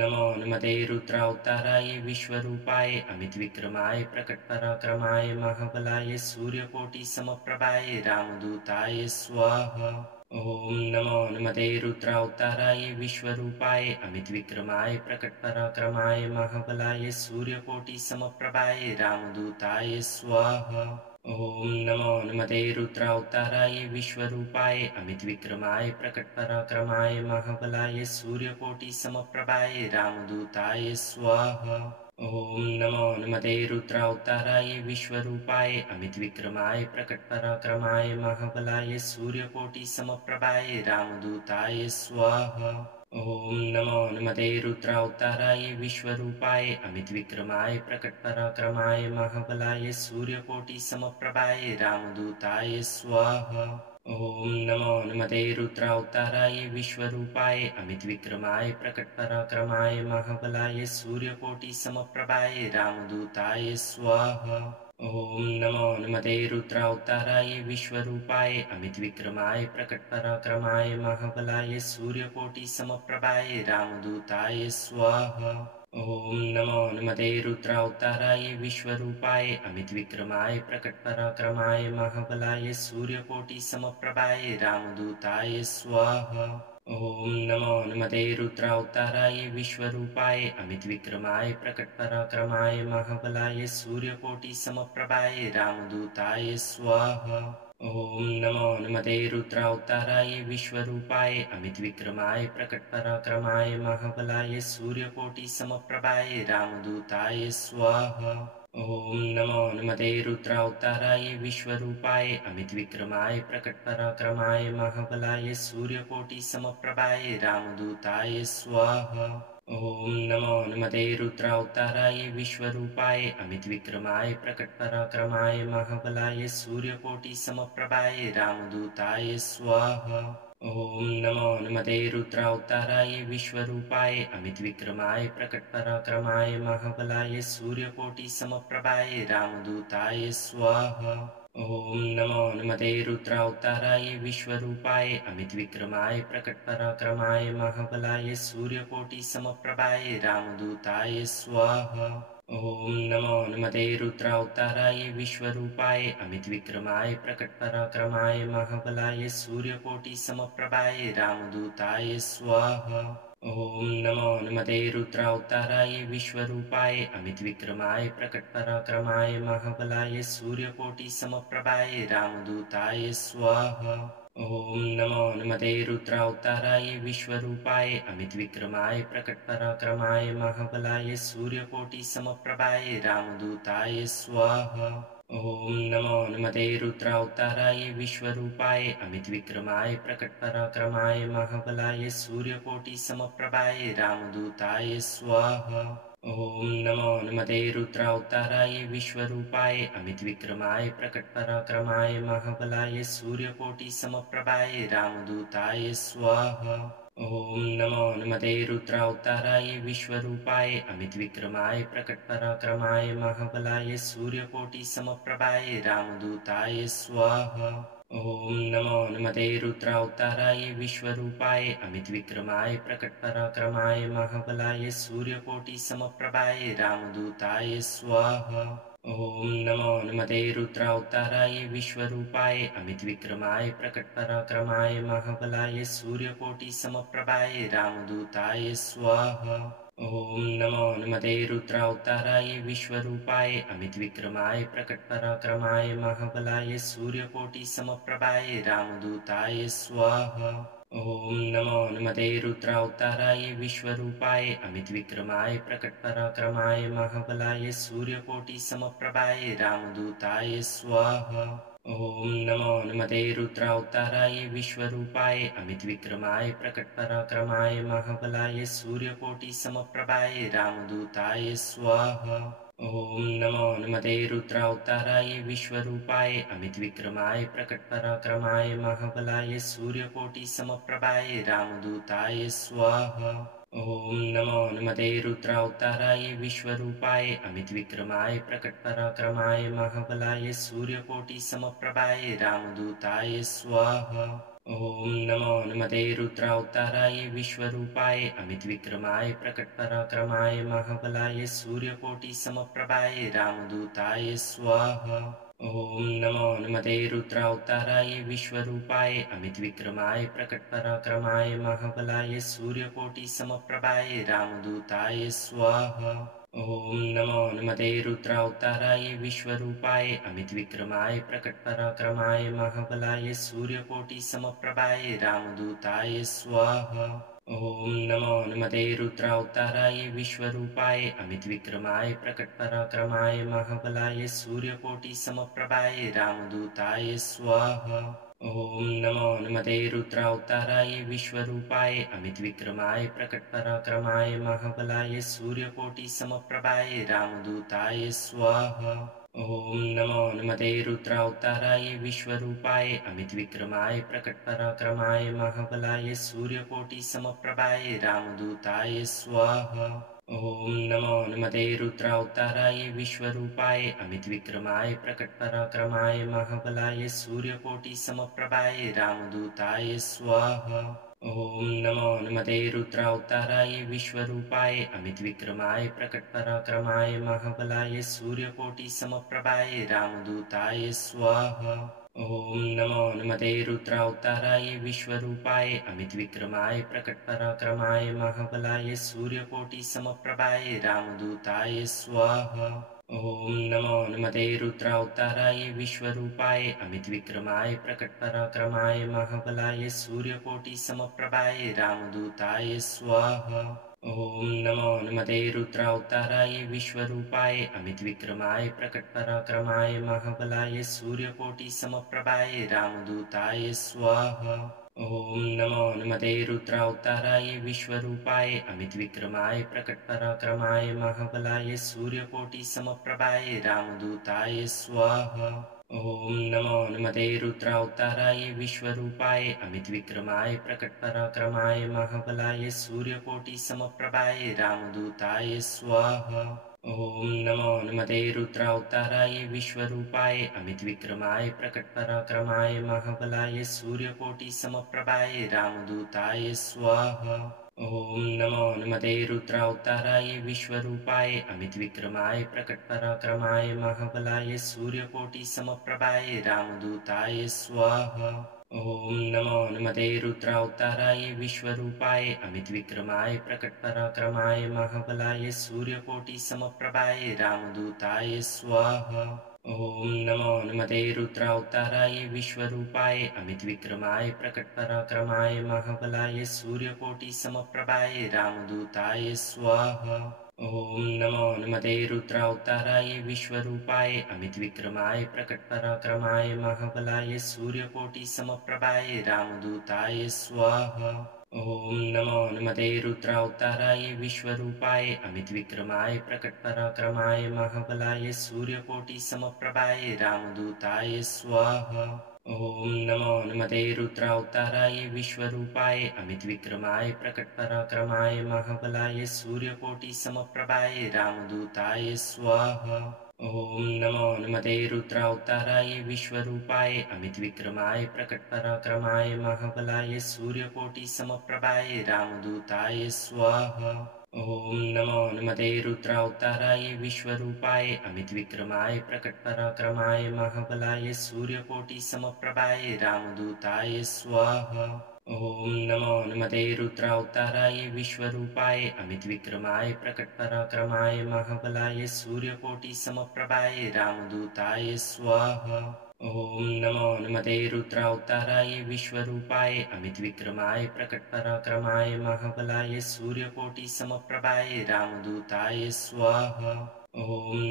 नमो हनुमते रुद्रावताराय विश्वरूपाय अमितविक्रमाय प्रकटपराक्रमाय महाबलाय सूर्यकोटिसमप्रभाय रामदूताय स्वाहा। ॐ नमो हनुमते रुद्रावताराय विश्वरूपाय अमितविक्रमाय प्रकटपराक्रमाय महाबलाय सूर्यकोटिसमप्रभाय रामदूताय स्वाहा। ॐ नमो हनुमते रुद्रावताराय विश्वरूपाय अमितविक्रमाय प्रकटपराक्रमाय महाबलाय सूर्यकोटिसमप्रभाय रामदूताय स्वाहा। ॐ नमो हनुमते रुद्रावताराय विश्वरूपाय अमितविक्रमाय प्रकटपराक्रमाय महाबलाय सूर्यकोटिसमप्रभाय रामदूताय स्वाहा। ॐ नमो हनुमते रुद्रावताराय विश्वरूपाय अमितविक्रमाय प्रकटपराक्रमाय महाबलाय सूर्यकोटिसमप्रभाय रामदूताय स्वाहा। ॐ नमो हनुमते रुद्रावताराय विश्वरूपाय अमितविक्रमाय प्रकटपराक्रमाय महाबलाय सूर्यकोटिसमप्रभाय रामदूताय स्वाहा। ॐ नमो हनुमते रुद्रावताराय विश्वरूपाय अमितविक्रमाय प्रकटपराक्रमाय महाबलाय सूर्यकोटिसमप्रभाय रामदूताय स्वाहा। ॐ नमो हनुमते रुद्रावताराय विश्वरूपाय अमितविक्रमाय प्रकटपराक्रमाय महाबलाय सूर्यकोटिसमप्रभाय रामदूताय स्वाहा। ॐ नमो हनुमते रुद्रावताराय विश्वरूपाय अमितविक्रमाय प्रकटपराक्रमाय महाबलाय सूर्यकोटिसमप्रभाय रामदूताय स्वाहा। ॐ नमो हनुमते रुद्रावताराय विश्वरूपाय अमितविक्रमाय प्रकटपराक्रमाय महाबलाय सूर्यकोटिसमप्रभाय रामदूताय स्वाहा। ॐ नमो हनुमते रुद्रावताराय विश्वरूपाय अमितविक्रमाय प्रकटपराक्रमाय महाबलाय सूर्यकोटिसमप्रभाय रामदूताय स्वाहा। ॐ नमो हनुमते रुद्रावताराय विश्वरूपाय अमितविक्रमाय प्रकटपराक्रमाय महाबलाय सूर्यकोटिसमप्रभाय रामदूताय स्वाहा। ॐ नमो हनुमते रुद्रावताराय विश्वरूपाय अमितविक्रमाय प्रकटपराक्रमाय महाबलाय सूर्यकोटिसमप्रभाय रामदूताय स्वाहा। ॐ नमो हनुमते रुद्रावताराय विश्वरूपाय अमितविक्रमाय प्रकटपराक्रमाय महाबलाय सूर्यकोटिसमप्रभाय रामदूताय स्वाहा। ॐ नमो हनुमते रुद्रावताराय विश्वरूपाय अमितविक्रमाय प्रकटपराक्रमाय महाबलाय सूर्यकोटिसमप्रभाय रामदूताय स्वाहा। ॐ नमो हनुमते रुद्रावताराय विश्वरूपाय अमितविक्रमाय प्रकटपराक्रमाय महाबलाय सूर्यकोटिसमप्रभाय रामदूताय स्वाहा। ॐ नमो हनुमते रुद्रावताराय विश्वरूपाय अमितविक्रमाय प्रकटपराक्रमाय महाबलाय सूर्यकोटिसमप्रभाय रामदूताय स्वाहा। ॐ नमो हनुमते रुद्रावताराय विश्वरूपाय अमितविक्रमाय प्रकटपराक्रमाय महाबलाय सूर्यकोटिसमप्रभाय रामदूताय स्वाहा। ॐ नमो हनुमते रुद्रावताराय विश्वरूपाय अमितविक्रमाय प्रकटपराक्रमाय महाबलाय सूर्यकोटिसमप्रभाय रामदूताय स्वाहा। ॐ नमो हनुमते रुद्रावताराय विश्वरूपाय अमितविक्रमाय प्रकटपराक्रमाय महाबलाय सूर्यकोटिसमप्रभाय रामदूताय स्वाहा। ॐ नमो हनुमते रुद्रावताराय विश्वरूपाय अमितविक्रमाय प्रकटपराक्रमाय महाबलाय सूर्यकोटिसमप्रभाय रामदूताय स्वाहा। ॐ नमो हनुमते रुद्रावताराय विश्वरूपाय अमितविक्रमाय प्रकटपराक्रमाय महाबलाय सूर्यकोटिसमप्रभाय रामदूताय स्वाहा। ॐ नमो हनुमते रुद्रावताराय विश्वरूपाय अमितविक्रमाय प्रकटपराक्रमाय महाबलाय सूर्यकोटिसमप्रभाय रामदूताय स्वाहा। ॐ नमो हनुमते रुद्रावताराय विश्वरूपाय अमितविक्रमाय प्रकटपराक्रमाय महाबलाय सूर्यकोटिसमप्रभाय रामदूताय स्वाहा। ॐ नमो हनुमते रुद्रावताराय विश्वरूपाय अमितविक्रमाय प्रकटपराक्रमाय महाबलाय सूर्यकोटिसमप्रभाय रामदूताय स्वाहा। ॐ नमो हनुमते रुद्रावताराय विश्वरूपाय अमितविक्रमाय प्रकटपराक्रमाय महाबलाय सूर्यकोटिसमप्रभाय रामदूताय स्वाहा। ॐ नमो हनुमते रुद्रावताराय विश्वरूपाय अमितविक्रमाय प्रकटपराक्रमाय महाबलाय सूर्यकोटिसमप्रभाय रामदूताय स्वाहा। ॐ नमो हनुमते रुद्रावताराय विश्वरूपाय अमितविक्रमाय प्रकटपराक्रमाय महाबलाय सूर्यकोटिसमप्रभाय रामदूताय स्वाहा। ॐ नमो हनुमते रुद्रावताराय विश्वरूपाय अमितविक्रमाय प्रकटपराक्रमाय महाबलाय सूर्यकोटिसमप्रभाय रामदूताय स्वाहा। ॐ नमो हनुमते रुद्रावताराय विश्वरूपाय अमितविक्रमाय प्रकटपराक्रमाय महाबलाय सूर्यकोटिसमप्रभाय रामदूताय स्वाहा। ॐ नमो नमते रुद्रावताराय विश्वरूपाय अमितविक्रमाय प्रकटपराक्रमाय महाबलाय सूर्यकोटिसमप्रभाय रामदूताय स्वाहा। ॐ नमो नमते रुद्रावताराय विश्वरूपाय अमितविक्रमाय प्रकटपराक्रमाय महाबलाय सूर्यकोटिसमप्रभाय रामदूताय स्वाहा। ॐ नमो नमते रुद्रावताराय विश्वरूपाय अमितविक्रमाय प्रकटपराक्रमाय महाबलाय सूर्यकोटिसमप्रभाय रामदूताय स्वाहा। ॐ नमो नमते रुद्रावताराय विश्वरूपाय अमितविक्रमाय प्रकटपराक्रमाय महाबलाय सूर्यकोटिसमप्रभाय रामदूताय स्वाहा। ॐ नमो नमते रुद्रावताराय विश्वरूपाय अमितविक्रमाय प्रकटपराक्रमाय महाबलाय सूर्यकोटिसमप्रभाय रामदूताय स्वाहा। ॐ नमो नमते रुद्रावताराय विश्वरूपाय अमितविक्रमाय प्रकटपराक्रमाय महाबलाय सूर्यकोटिसमप्रभाय रामदूताय स्वाहा। ॐ नमो नमते रुद्रावताराय विश्वरूपाय अमितविक्रमाय प्रकटपराक्रमाय महाबलाय सूर्यकोटिसमप्रभाय रामदूताय स्वाहा। ॐ नमो नमते रुद्रावताराय विश्वरूपाय अमितविक्रमाय प्रकटपराक्रमाय महाबलाय सूर्यकोटिसमप्रभाय रामदूताय स्वाहा। ॐ नमो नमते रुद्रावताराय विश्वरूपाय अमितविक्रमाय प्रकटपराक्रमाय महाबलाय सूर्यकोटिसमप्रभाय रामदूताय स्वाहा। ॐ नमो नमते रुद्रावताराय विश्वरूपाय अमितविक्रमाय प्रकटपराक्रमाय महाबलाय सूर्यकोटिसमप्रभाय रामदूताय स्वाहा। ॐ नमो नमते रुद्रावताराय विश्वरूपाय अमितविक्रमाय प्रकटपराक्रमाय महाबलाय सूर्यकोटिसमप्रभाय रामदूताय स्वाहा। ॐ नमो नमते रुद्रावताराय विश्वरूपाय अमितविक्रमाय प्रकटपराक्रमाय महाबलाय सूर्यकोटिसमप्रभाय रामदूताय स्वाहा। ॐ नमो नमते रुद्रावताराय विश्वरूपाय अमितविक्रमाय प्रकटपराक्रमाय महाबलाय सूर्यकोटिसमप्रभाय रामदूताय स्वाहा। ॐ नमो नमते रुद्रावताराय विश्वरूपाय अमितविक्रमाय प्रकटपराक्रमाय महाबलाय सूर्यकोटिसमप्रभाय रामदूताय स्वाहा। ॐ नमो नमते रुद्रावताराय विश्वरूपाय अमितविक्रमाय प्रकटपराक्रमाय महाबलाय सूर्यकोटिसमप्रभाय रामदूताय स्वाहा। ॐ नमो नमते रुद्रावताराय विश्वरूपाय अमितविक्रमाय प्रकटपराक्रमाय महाबलाय सूर्यकोटिसमप्रभाय रामदूताय स्वाहा। ॐ नमो नमते रुद्रावताराय विश्वरूपाय अमितविक्रमाय प्रकटपराक्रमाय महाबलाय सूर्यकोटिसमप्रभाय रामदूताय स्वाहा। ॐ नमो नमते रुद्रावताराय विश्वरूपाय अमितविक्रमाय प्रकटपराक्रमाय महाबलाय सूर्यकोटिसमप्रभाय रामदूताय स्वाहा। ॐ नमो नमते रुद्रावताराय विश्वरूपाय अमितविक्रमाय प्रकटपराक्रमाय महाबलाय सूर्यकोटिसमप्रभाय रामदूताय स्वाहा। ॐ नमो नमते रुद्रावताराय विश्वरूपाय अमितविक्रमाय प्रकटपराक्रमाय महाबलाय सूर्यकोटिसमप्रभाय रामदूताय स्वाहा। ॐ नमो नमते रुद्रावताराय विश्वरूपाय अमितविक्रमाय प्रकटपराक्रमाय महाबलाय सूर्यकोटिसमप्रभाय रामदूताय स्वाहा। ॐ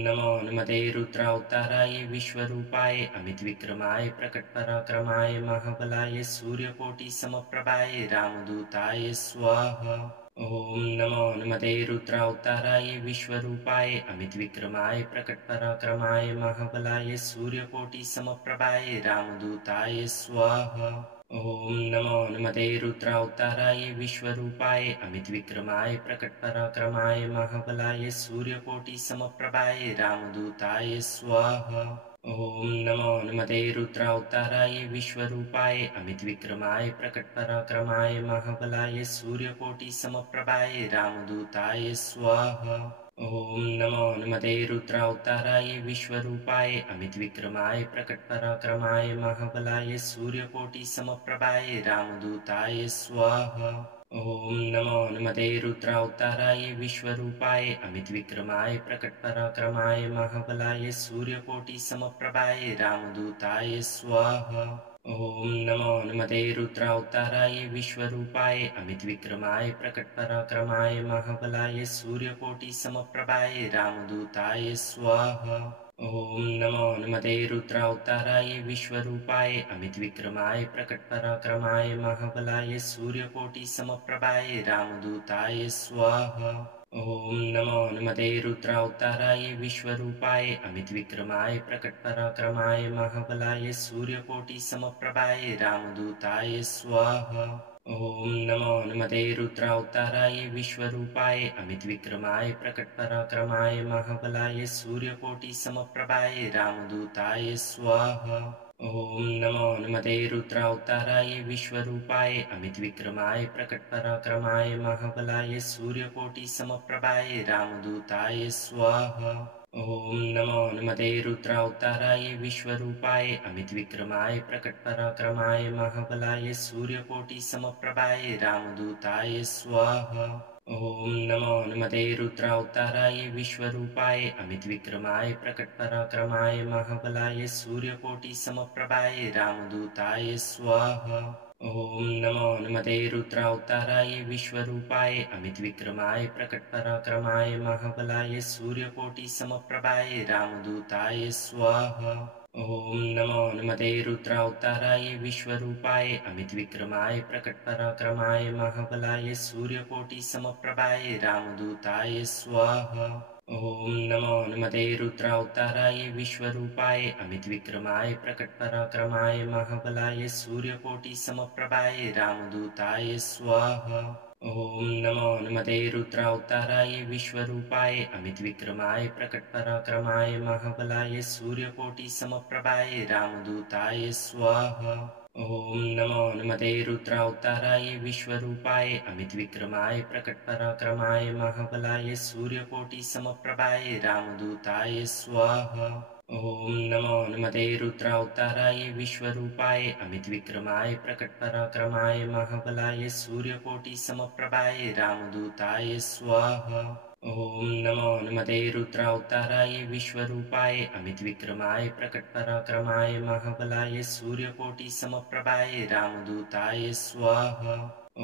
नमो नमते रुद्रावताराय विश्वरूपाय अमितविक्रमाय प्रकटपराक्रमाय महाबलाय सूर्यकोटिसमप्रभाय रामदूताय स्वाहा। ॐ नमो नमते रुद्रावताराय विश्वरूपाय अमितविक्रमाय प्रकटपराक्रमाय महाबलाय सूर्यकोटिसमप्रभाय रामदूताय स्वाहा। ॐ नमो नमते रुद्रावताराय विश्वरूपाय अमितविक्रमाय प्रकटपराक्रमाय महाबलाय सूर्यकोटिसमप्रभाय रामदूताय स्वाहा। ॐ नमो नमते रुद्रावताराय विश्वरूपाय अमितविक्रमाय प्रकटपराक्रमाय महाबलाय सूर्यकोटिसमप्रभाय रामदूताय स्वाहा। ॐ नमो नमते रुद्रावताराय विश्वरूपाय अमितविक्रमाय प्रकटपराक्रमाय महाबलाय सूर्यकोटिसमप्रभाय रामदूताय स्वाहा। ॐ नमो नमते रुद्रावताराय विश्वरूपाय अमितविक्रमाय प्रकटपराक्रमाय महाबलाय सूर्यकोटिसमप्रभाय रामदूताय स्वाहा। ॐ नमो हनुमते रुद्रावताराय विश्वरूपाय अमितविक्रमाय प्रकटपराक्रमाय महाबलाय सूर्यकोटिसमप्रभाय रामदूताय स्वाहा। ॐ नमो हनुमते रुद्रावताराय विश्वरूपाय अमितविक्रमाय प्रकटपराक्रमाय महाबलाय सूर्यकोटिसमप्रभाय रामदूताय स्वाहा। ॐ नमो हनुमते रुद्रावताराय विश्वरूपाय अमितविक्रमाय प्रकटपराक्रमाय महाबलाय सूर्यकोटिसमप्रभाय रामदूताय स्वाहा। ॐ नमो हनुमते रुद्रावताराय विश्वरूपाय अमितविक्रमाय प्रकटपराक्रमाय महाबलाय सूर्यकोटिसमप्रभाय रामदूताय स्वाहा। ॐ नमो हनुमते रुद्रावताराय विश्वरूपाय अमितविक्रमाय प्रकटपराक्रमाय महाबलाय सूर्यकोटिसमप्रभाय रामदूताय स्वाहा। ॐ नमो हनुमते रुद्रावताराय विश्वरूपाय अमितविक्रमाय प्रकटपराक्रमाय महाबलाय सूर्यकोटिसमप्रभाय रामदूताय स्वाहा। ॐ नमो हनुमते रुद्रावताराय विश्वरूपाय अमितविक्रमाय प्रकटपराक्रमाय महाबलाय सूर्यकोटिसमप्रभाय रामदूताय स्वाहा। ॐ नमो हनुमते रुद्रावताराय विश्वरूपाय अमितविक्रमाय प्रकटपराक्रमाय महाबलाय सूर्यकोटिसमप्रभाय रामदूताय स्वाहा। ॐ नमो हनुमते रुद्रावताराय विश्वरूपाय अमितविक्रमाय प्रकटपराक्रमाय महाबलाय सूर्यकोटिसमप्रभाय रामदूताय स्वाहा। ॐ नमो हनुमते रुद्रावताराय विश्वरूपाय अमितविक्रमाय प्रकटपराक्रमाय महाबलाय सूर्यकोटिसमप्रभाय रामदूताय स्वाहा। ॐ नमो हनुमते रुद्रावताराय विश्वरूपाय अमितविक्रमाय प्रकटपराक्रमाय महाबलाय सूर्यकोटिसमप्रभाय रामदूताय स्वाहा। ॐ नमो हनुमते रुद्रावताराय विश्वरूपाय अमितविक्रमाय प्रकटपराक्रमाय महाबलाय सूर्यकोटिसमप्रभाय रामदूताय स्वाहा। ॐ नमो हनुमते रुद्रावताराय विश्वरूपाय अमितविक्रमाय प्रकटपराक्रमाय महाबलाय सूर्यकोटिसमप्रभाय रामदूताय स्वाहा। ॐ नमो हनुमते रुद्रावताराय विश्वरूपाय अमितविक्रमाय प्रकटपराक्रमाय महाबलाय सूर्यकोटिसमप्रभाय रामदूताय स्वाहा। ॐ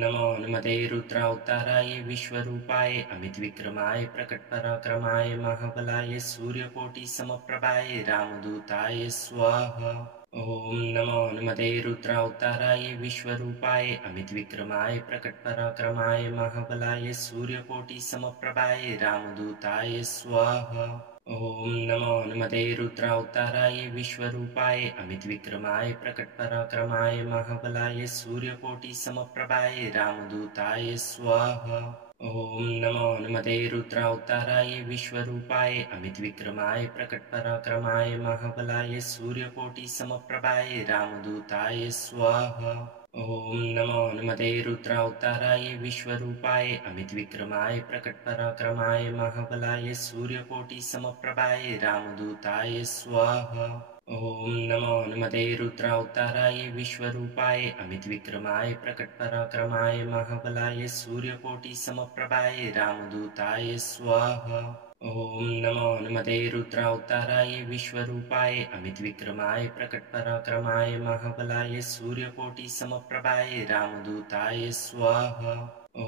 नमो हनुमते रुद्रावताराय विश्वरूपाय अमितविक्रमाय प्रकटपराक्रमाय महाबलाय सूर्यकोटिसमप्रभाय रामदूताय स्वाहा। ॐ नमो हनुमते रुद्रावताराय विश्वरूपाय अमितविक्रमाय प्रकटपराक्रमाय महाबलाय सूर्यकोटिसमप्रभाय रामदूताय स्वाहा। ॐ नमो हनुमते रुद्रावताराय विश्वरूपाय अमितविक्रमाय प्रकटपराक्रमाय महाबलाय सूर्यकोटिसमप्रभाय रामदूताय स्वाहा। ॐ नमो हनुमते रुद्रावताराय विश्वरूपाय अमितविक्रमाय प्रकटपराक्रमाय महाबलाय सूर्यकोटिसमप्रभाय रामदूताय स्वाहा। ॐ नमो हनुमते रुद्रावताराय विश्वरूपाय अमितविक्रमाय प्रकटपराक्रमाय महाबलाय सूर्यकोटिसमप्रभाय रामदूताय स्वाहा। ॐ नमो हनुमते रुद्रावताराय विश्वरूपाय अमितविक्रमाय प्रकटपराक्रमाय महाबलाय सूर्यकोटिसमप्रभाय रामदूताय स्वाहा। ॐ नमो हनुमते रुद्रावताराय विश्वरूपाय अमितविक्रमाय प्रकटपराक्रमाय महाबलाय सूर्यकोटिसमप्रभाय रामदूताय स्वाहा। ॐ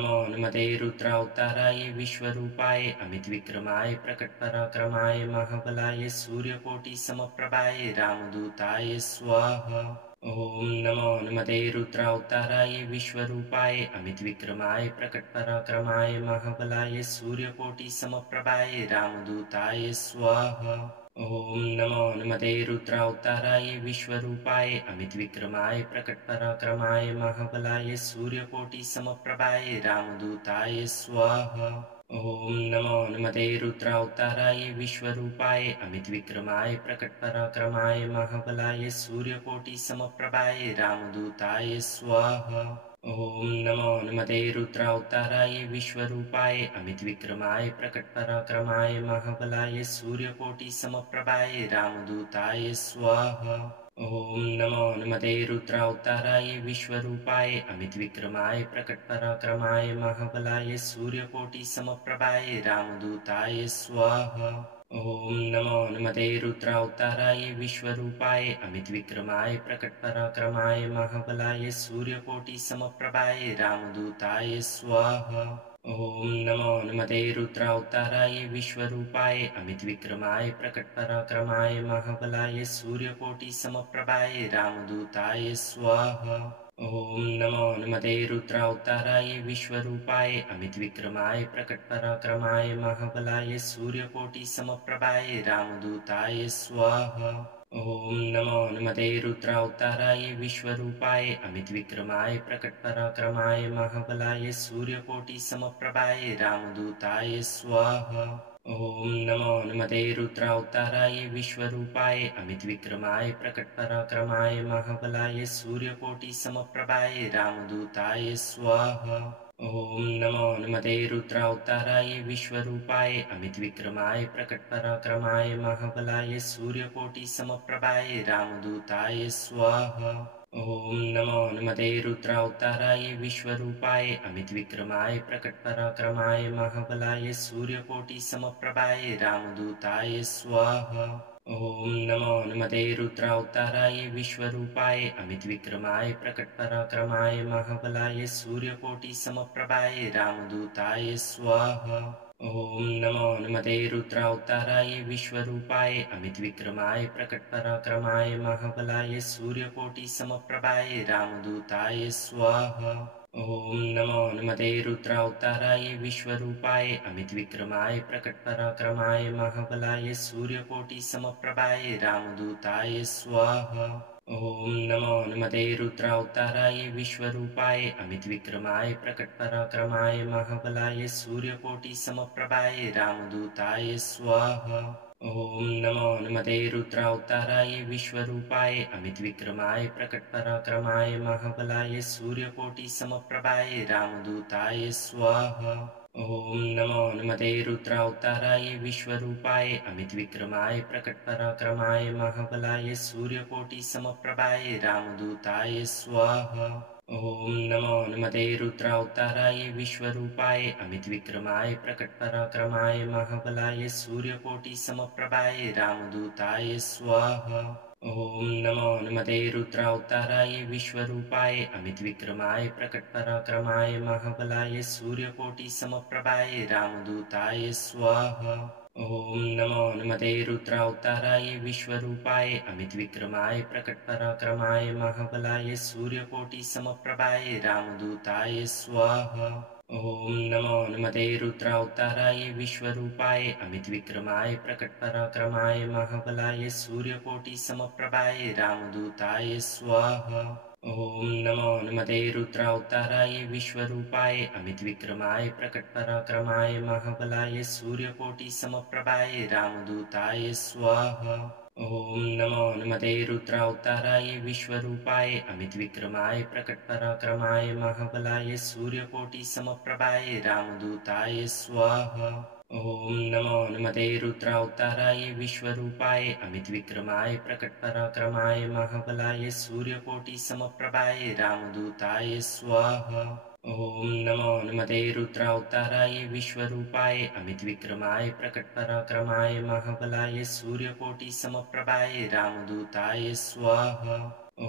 नमो हनुमते रुद्रावताराय विश्वरूपाय अमितविक्रमाय प्रकटपराक्रमाय महाबलाय सूर्यकोटिसमप्रभाय रामदूताय स्वाहा। ॐ नमो हनुमते रुद्रावताराय विश्वरूपाय अमितविक्रमाय प्रकटपराक्रमाय महाबलाय सूर्यकोटिसमप्रभाय रामदूताय स्वाहा। ॐ नमो हनुमते रुद्रावताराय विश्वरूपाय अमितविक्रमाय प्रकटपराक्रमाय महाबलाय सूर्यकोटिसमप्रभाय रामदूताय स्वाहा। ॐ नमो हनुमते रुद्रावताराय विश्वरूपाय अमितविक्रमाय प्रकटपराक्रमाय महाबलाय सूर्यकोटिसमप्रभाय रामदूताय स्वाहा। ॐ नमो हनुमते रुद्रावताराय विश्वरूपाय अमितविक्रमाय प्रकटपराक्रमाय महाबलाय सूर्यकोटिसमप्रभाय रामदूताय स्वाहा। ॐ नमो हनुमते रुद्रावताराय विश्वरूपाय अमितविक्रमाय प्रकटपराक्रमाय महाबलाय सूर्यकोटिसमप्रभाय रामदूताय स्वाहा। ॐ नमो हनुमते रुद्रावताराय विश्वरूपाय अमितविक्रमाय प्रकटपराक्रमाय महाबलाय सूर्यकोटिसमप्रभाय रामदूताय स्वाहा। ॐ नमो हनुमते रुद्रावताराय विश्वरूपाय अमितविक्रमाय प्रकटपराक्रमाय महाबलाय सूर्यकोटिसमप्रभाय रामदूताय स्वाहा। ॐ नमो हनुमते रुद्रावताराय विश्वरूपाय अमितविक्रमाय प्रकटपराक्रमाय महाबलाय सूर्यकोटिसमप्रभाय रामदूताय स्वाहा। ॐ नमो हनुमते रुद्रावताराय विश्वरूपाय अमितविक्रमाय प्रकटपराक्रमाय महाबलाय सूर्यकोटिसमप्रभाय रामदूताय स्वाहा। ॐ नमो हनुमते रुद्रावताराय विश्वरूपाय अमितविक्रमाय प्रकटपराक्रमाय महाबलाय सूर्यकोटिसमप्रभाय रामदूताय स्वाहा। ॐ नमो हनुमते रुद्रावताराय विश्वरूपाय अमितविक्रमाय प्रकटपराक्रमाय महाबलाय सूर्यकोटिसमप्रभाय रामदूताय स्वाहा। ॐ नमो हनुमते रुद्रावताराय विश्वरूपाय अमितविक्रमाय प्रकटपराक्रमाय महाबलाय सूर्यकोटिसमप्रभाय रामदूताय स्वाहा। ॐ नमो हनुमते रुद्रावताराय विश्वरूपाय अमितविक्रमाय प्रकटपराक्रमाय महाबलाय सूर्यकोटिसमप्रभाय रामदूताय स्वाहा। ॐ नमो हनुमते रुद्रावताराय विश्वरूपाय अमितविक्रमाय प्रकटपराक्रमाय महाबलाय सूर्यकोटिसमप्रभाय रामदूताय स्वाहा। ॐ नमो हनुमते रुद्रावताराय विश्वरूपाय अमितविक्रमाय प्रकटपराक्रमाय महाबलाय सूर्यकोटिसमप्रभाय रामदूताय स्वाहा। ॐ नमो हनुमते रुद्रावताराय विश्वरूपाय अमितविक्रमाय प्रकटपराक्रमाय महाबलाय सूर्यकोटिसमप्रभाय रामदूताय स्वाहा। ॐ नमो हनुमते रुद्रावताराय विश्वरूपाय अमितविक्रमाय प्रकटपराक्रमाय महाबलाय सूर्यकोटिसमप्रभाय रामदूताय स्वाहा। ॐ नमो हनुमते रुद्रावताराय विश्वरूपाय अमितविक्रमाय प्रकटपराक्रमाय महाबलाय सूर्यकोटिसमप्रभाय रामदूताय स्वाहा। ॐ नमो हनुमते रुद्रावताराय विश्वरूपाय अमितविक्रमाय प्रकटपराक्रमाय महाबलाय सूर्यकोटिसमप्रभाय रामदूताय स्वाहा। ॐ नमो हनुमते रुद्रावताराय विश्वरूपाय अमितविक्रमाय प्रकटपराक्रमाय महाबलाय सूर्यकोटिसमप्रभाय रामदूताय स्वाहा। ॐ नमो हनुमते रुद्रावताराय विश्वरूपाय अमितविक्रमाय प्रकटपराक्रमाय महाबलाय सूर्यकोटिसमप्रभाय रामदूताय स्वाहा। ॐ नमो हनुमते रुद्रावताराय विश्वरूपाय अमितविक्रमाय प्रकटपराक्रमाय महाबलाय सूर्यकोटिसमप्रभाय रामदूताय स्वाहा। ॐ नमो हनुमते रुद्रावताराय विश्वरूपाय अमितविक्रमाय प्रकटपराक्रमाय महाबलाय सूर्यकोटिसमप्रभाय रामदूताय स्वाहा। ॐ नमो हनुमते रुद्रावताराय विश्वरूपाय अमितविक्रमाय प्रकटपराक्रमाय महाबलाय सूर्यकोटिसमप्रभाय रामदूताय स्वाहा। ॐ नमो हनुमते रुद्रावताराय विश्वरूपाय अमितविक्रमाय प्रकटपराक्रमाय महाबलाय सूर्यकोटिसमप्रभाय रामदूताय स्वाहा। ॐ नमो हनुमते रुद्रावताराय विश्वरूपाय अमितविक्रमाय प्रकटपराक्रमाय महाबलाय सूर्यकोटिसमप्रभाय रामदूताय स्वाहा। ॐ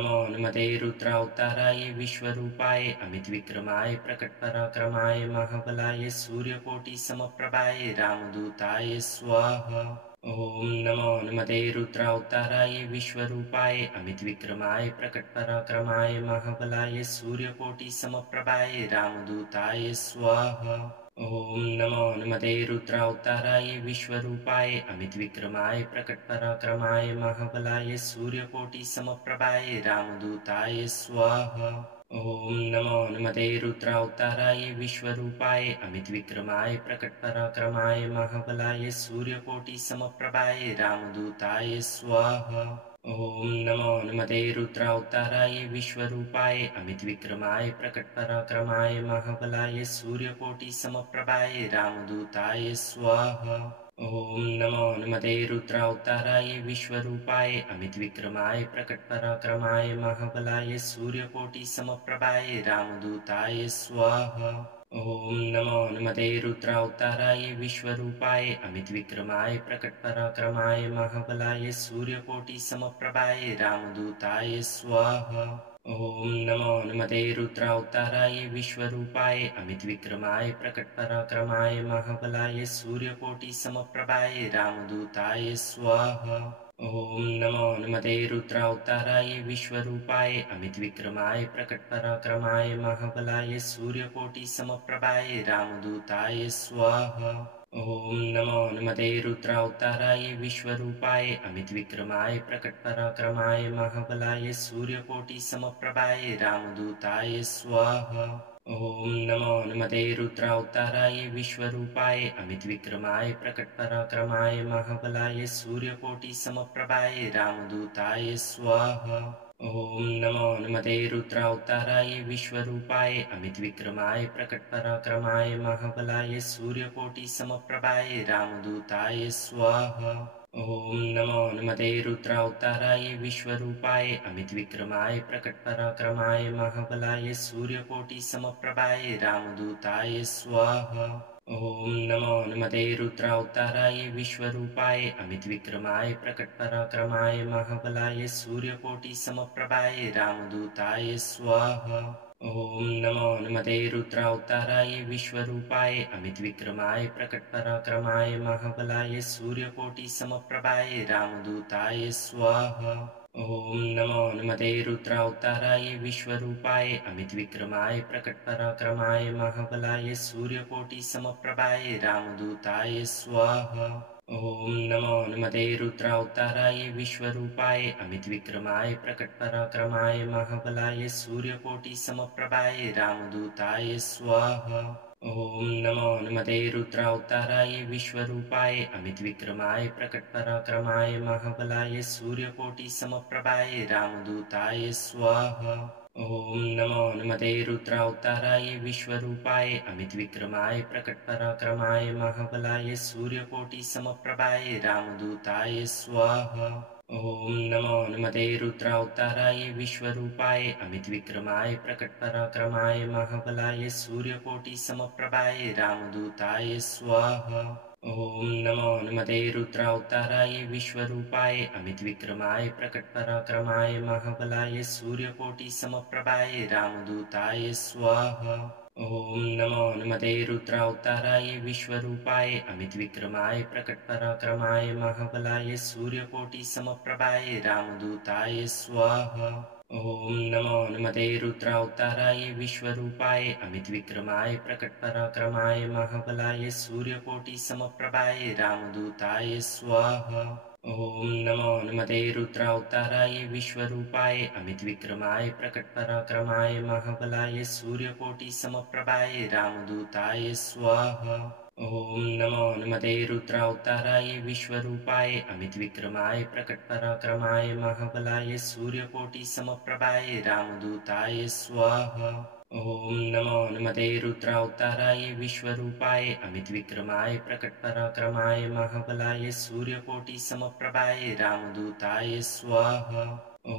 नमो हनुमते रुद्रावताराय विश्वरूपाय अमितविक्रमाय प्रकटपराक्रमाय महाबलाय सूर्यकोटिसमप्रभाय रामदूताय स्वाहा। ॐ नमो हनुमते रुद्रावताराय विश्वरूपाय अमितविक्रमाय प्रकटपराक्रमाय महाबलाय सूर्यकोटिसमप्रभाय रामदूताय स्वाहा। ॐ नमो हनुमते रुद्रावताराय विश्वरूपाय अमितविक्रमाय प्रकटपराक्रमाय महाबलाय सूर्यकोटिसमप्रभाय रामदूताय स्वाहा। ॐ नमो हनुमते रुद्रावताराय विश्वरूपाय अमितविक्रमाय प्रकटपराक्रमाय महाबलाय सूर्यकोटिसमप्रभाय रामदूताय स्वाहा। ॐ नमो हनुमते रुद्रावताराय विश्वरूपाय अमितविक्रमाय प्रकटपराक्रमाय महाबलाय सूर्यकोटिसमप्रभाय रामदूताय स्वाहा। ॐ नमो हनुमते रुद्रावताराय विश्वरूपाय अमितविक्रमाय प्रकटपराक्रमाय महाबलाय सूर्यकोटिसमप्रभाय रामदूताय स्वाहा। ॐ नमो हनुमते रुद्रावताराय विश्वरूपाय अमितविक्रमाय प्रकटपराक्रमाय महाबलाय सूर्यकोटिसमप्रभाय रामदूताय स्वाहा। ॐ नमो हनुमते रुद्रावताराय विश्वरूपाय अमितविक्रमाय प्रकटपराक्रमाय महाबलाय सूर्यकोटिसमप्रभाय रामदूताय स्वाहा। ॐ नमो हनुमते रुद्रावताराय विश्वरूपाय अमितविक्रमाय प्रकटपराक्रमाय महाबलाय सूर्यकोटिसमप्रभाय रामदूताय स्वाहा। ॐ नमो हनुमते रुद्रावताराय विश्वरूपाय अमितविक्रमाय प्रकटपराक्रमाय महाबलाय सूर्यकोटिसमप्रभाय रामदूताय स्वाहा। ॐ नमो हनुमते रुद्रावताराय विश्वरूपाय अमितविक्रमाय प्रकटपराक्रमाय महाबलाय सूर्यकोटिसमप्रभाय रामदूताय स्वाहा। ॐ नमो हनुमते रुद्रावताराय विश्वरूपाय अमितविक्रमाय प्रकटपराक्रमाय महाबलाय सूर्यकोटिसमप्रभाय रामदूताय स्वाहा। ॐ नमो हनुमते रुद्रावताराय विश्वरूपाय अमितविक्रमाय प्रकटपराक्रमाय महाबलाय सूर्यकोटिसमप्रभाय रामदूताय स्वाहा। ॐ नमो हनुमते रुद्रावताराय विश्वरूपाय अमितविक्रमाय प्रकटपराक्रमाय महाबलाय सूर्यकोटिसमप्रभाय रामदूताय स्वाहा। ॐ नमो हनुमते रुद्रावताराय विश्वरूपाय अमितविक्रमाय प्रकटपराक्रमाय महाबलाय सूर्यकोटिसमप्रभाय रामदूताय स्वाहा। ॐ नमो हनुमते रुद्रावताराय विश्वरूपाय अमितविक्रमाय प्रकटपराक्रमाय महाबलाय सूर्यकोटिसमप्रभाय रामदूताय स्वाहा। ॐ नमो हनुमते रुद्रावताराय विश्वरूपाय अमितविक्रमाय प्रकटपराक्रमाय महाबलाय सूर्यकोटिसमप्रभाय रामदूताय स्वाहा। ॐ नमो हनुमते रुद्रावताराय विश्वरूपाय अमितविक्रमाय प्रकटपराक्रमाय महाबलाय सूर्यकोटिसमप्रभाय रामदूताय स्वाहा। ॐ नमो हनुमते रुद्रावताराय विश्वरूपाय अमितविक्रमाय प्रकटपराक्रमाय महाबलाय सूर्यकोटिसमप्रभाय रामदूताय स्वाहा। ॐ नमो हनुमते रुद्रावताराय विश्वरूपाय अमितविक्रमाय प्रकटपराक्रमाय महाबलाय सूर्यकोटिसमप्रभाय रामदूताय स्वाहा। ॐ नमो हनुमते रुद्रावताराय विश्वरूपाय अमितविक्रमाय प्रकटपराक्रमाय महाबलाय सूर्यकोटिसमप्रभाय रामदूताय स्वाहा। ॐ नमो हनुमते रुद्रावताराय विश्वरूपाय अमितविक्रमाय प्रकटपराक्रमाय महाबलाय सूर्यकोटिसमप्रभाय रामदूताय स्वाहा। ॐ नमो हनुमते रुद्रावताराय विश्वरूपाय अमितविक्रमाय प्रकटपराक्रमाय महाबलाय सूर्यकोटिसमप्रभाय रामदूताय स्वाहा। ॐ नमो हनुमते रुद्रावताराय विश्वरूपाय अमितविक्रमाय प्रकटपराक्रमाय महाबलाय सूर्यकोटिसमप्रभाय रामदूताय स्वाहा। ॐ नमो हनुमते रुद्रावताराय विश्वरूपाय अमितविक्रमाय प्रकटपराक्रमाय महाबलाय सूर्यकोटिसमप्रभाय रामदूताय स्वाहा। ॐ नमो हनुमते रुद्रावताराय विश्वरूपाय अमितविक्रमाय प्रकटपराक्रमाय महाबलाय सूर्यकोटिसमप्रभाय रामदूताय स्वाहा। ॐ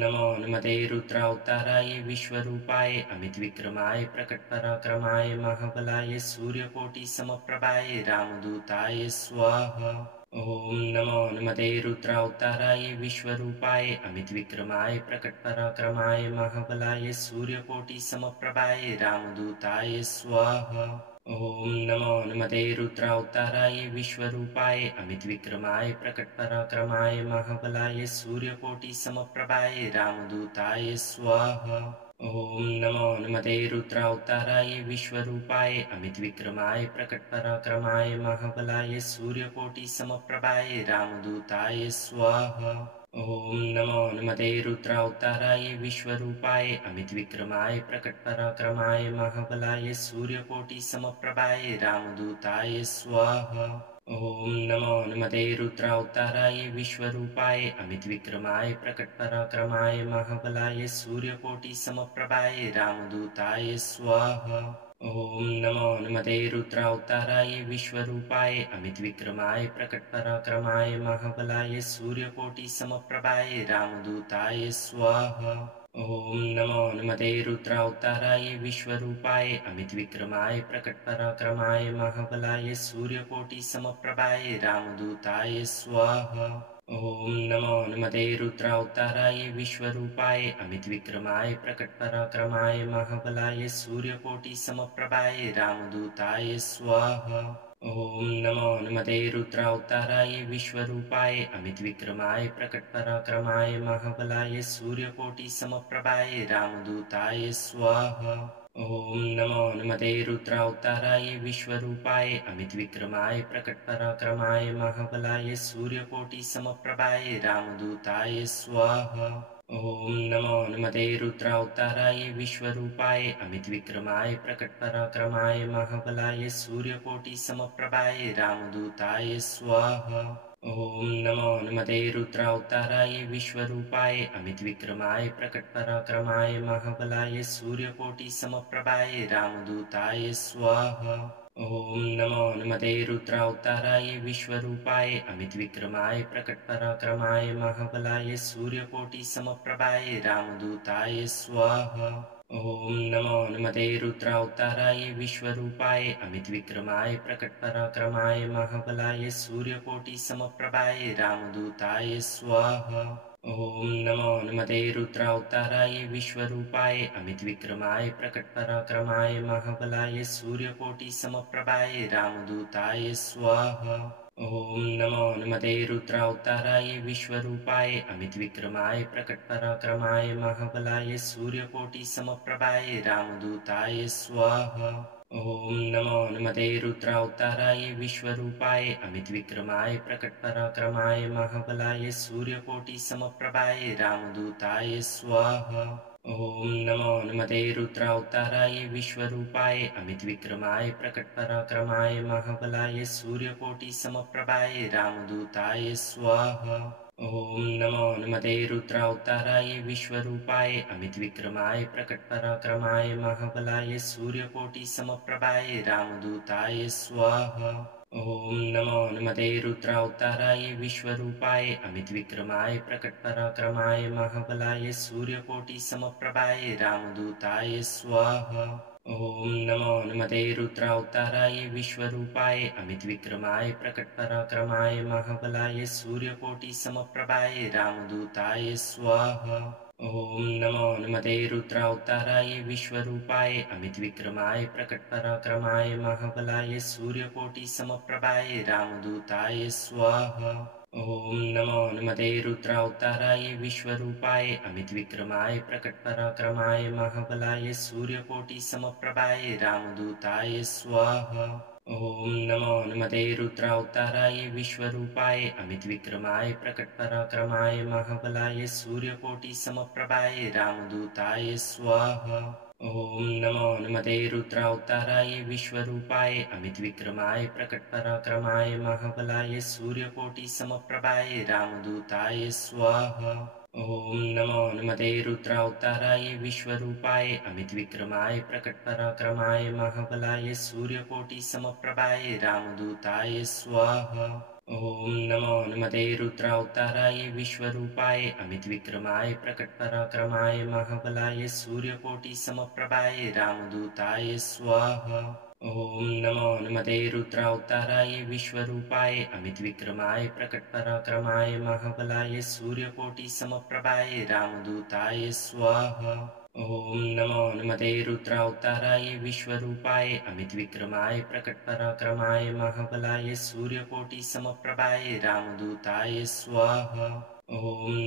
नमो हनुमते रुद्रावताराय विश्वरूपाय अमितविक्रमाय प्रकटपराक्रमाय महाबलाय सूर्यकोटिसमप्रभाय रामदूताय स्वाहा। ॐ नमो हनुमते रुद्रावताराय विश्वरूपाय अमितविक्रमाय प्रकटपराक्रमाय महाबलाय सूर्यकोटिसमप्रभाय रामदूताय स्वाहा। ॐ नमो हनुमते रुद्रावताराय विश्वरूपाय अमितविक्रमाय प्रकटपराक्रमाय महाबलाय सूर्यकोटिसमप्रभाय रामदूताय स्वाहा। ॐ नमो हनुमते रुद्रावताराय विश्वरूपाय अमितविक्रमाय प्रकटपराक्रमाय महाबलाय सूर्यकोटिसमप्रभाय रामदूताय स्वाहा। ॐ नमो हनुमते रुद्रावताराय विश्वरूपाय अमितविक्रमाय प्रकटपराक्रमाय महाबलाय सूर्यकोटिसमप्रभाय रामदूताय स्वाहा। ॐ नमो हनुमते रुद्रावताराय विश्वरूपाय अमितविक्रमाय प्रकटपराक्रमाय महाबलाय सूर्यकोटिसमप्रभाय रामदूताय स्वाहा। ॐ नमो हनुमते रुद्रावताराय विश्वरूपाय अमितविक्रमाय प्रकटपराक्रमाय महाबलाय सूर्यकोटिसमप्रभाय रामदूताय स्वाहा। ॐ नमो हनुमते रुद्रावताराय विश्वरूपाय अमितविक्रमाय प्रकटपराक्रमाय महाबलाय सूर्यकोटिसमप्रभाय रामदूताय स्वाहा। ॐ नमो हनुमते रुद्रावताराय विश्वरूपाय अमितविक्रमाय प्रकटपराक्रमाय महाबलाय सूर्यकोटिसमप्रभाय रामदूताय स्वाहा। ॐ नमो हनुमते रुद्रावताराय विश्वरूपाय अमितविक्रमाय प्रकटपराक्रमाय महाबलाय सूर्यकोटिसमप्रभाय रामदूताय स्वाहा। ॐ नमो हनुमते रुद्रावताराय विश्वरूपाय अमितविक्रमाय प्रकटपराक्रमाय महाबलाय सूर्यकोटिसमप्रभाय रामदूताय स्वाहा। ॐ नमो हनुमते रुद्रावताराय विश्वरूपाय अमितविक्रमाय प्रकटपराक्रमाय महाबलाय सूर्यकोटिसमप्रभाय रामदूताय स्वाहा। ॐ नमो हनुमते रुद्रावताराय विश्वरूपाय अमितविक्रमाय प्रकटपराक्रमाय महाबलाय सूर्यकोटिसमप्रभाय रामदूताय स्वाहा। ॐ नमो हनुमते रुद्रावताराय विश्वरूपाय अमितविक्रमाय प्रकटपराक्रमाय महाबलाय सूर्यकोटिसमप्रभाय रामदूताय स्वाहा। ॐ नमो हनुमते रुद्रावताराय विश्वरूपाय अमितविक्रमाय प्रकटपराक्रमाय महाबलाय सूर्यकोटिसमप्रभाय रामदूताय स्वाहा। ॐ नमो हनुमते रुद्रावताराय विश्वरूपाय अमितविक्रमाय प्रकटपराक्रमाय महाबलाय सूर्यकोटिसमप्रभाय रामदूताय स्वाहा। ॐ नमो हनुमते रुद्रावताराय विश्वरूपाय अमितविक्रमाय प्रकटपराक्रमाय महाबलाय सूर्यकोटिसमप्रभाय रामदूताय स्वाहा। ॐ नमो हनुमते रुद्रावताराय विश्वरूपाय अमितविक्रमाय प्रकटपराक्रमाय महाबलाय सूर्यकोटिसमप्रभाय रामदूताय स्वाहा। ॐ नमो हनुमते रुद्रावताराय विश्वरूपाय अमितविक्रमाय प्रकटपराक्रमाय महाबलाय सूर्यकोटिसमप्रभाय रामदूताय स्वाहा। ॐ नमो हनुमते रुद्रावताराय विश्वरूपाय अमितविक्रमाय प्रकटपराक्रमाय महाबलाय सूर्यकोटिसमप्रभाय रामदूताय स्वाहा। ॐ नमो हनुमते रुद्रावताराय विश्वरूपाय अमितविक्रमाय प्रकटपराक्रमाय महाबलाय सूर्यकोटिसमप्रभाय रामदूताय स्वाहा। ॐ नमो हनुमते रुद्रावताराय विश्वरूपाय अमितविक्रमाय प्रकटपराक्रमाय महाबलाय सूर्यकोटिसमप्रभाय रामदूताय स्वाहा। ॐ नमो हनुमते रुद्रावताराय विश्वरूपाय अमितविक्रमाय प्रकटपराक्रमाय महाबलाय सूर्यकोटिसमप्रभाय रामदूताय स्वाहा। ॐ नमो हनुमते रुद्रावताराय विश्वरूपाय अमितविक्रमाय प्रकटपराक्रमाय महाबलाय सूर्यकोटिसमप्रभाय रामदूताय स्वाहा। ॐ नमो हनुमते रुद्रावताराय विश्वरूपाय अमितविक्रमाय प्रकटपराक्रमाय महाबलाय सूर्यकोटिसमप्रभाय रामदूताय स्वाहा। ॐ नमो हनुमते रुद्रावताराय विश्वरूपाय अमितविक्रमाय प्रकटपराक्रमाय महाबलाय सूर्यकोटिसमप्रभाय रामदूताय स्वाहा। ॐ नमो हनुमते रुद्रावताराय विश्वरूपाय अमितविक्रमाय प्रकटपराक्रमाय महाबलाय सूर्यकोटिसमप्रभाय रामदूताय स्वाहा। ॐ नमो हनुमते रुद्रावताराय विश्वरूपाय अमितविक्रमाय प्रकटपराक्रमाय महाबलाय सूर्यकोटिसमप्रभाय रामदूताय स्वाहा। ॐ नमो हनुमते रुद्रावताराय विश्वरूपाय अमितविक्रमाय प्रकटपराक्रमाय महाबलाय सूर्यकोटिसमप्रभाय रामदूताय स्वाहा। ॐ नमो हनुमते रुद्रावताराय विश्वरूपाय अमितविक्रमाय प्रकटपराक्रमाय महाबलाय सूर्यकोटिसमप्रभाय रामदूताय स्वाहा। ॐ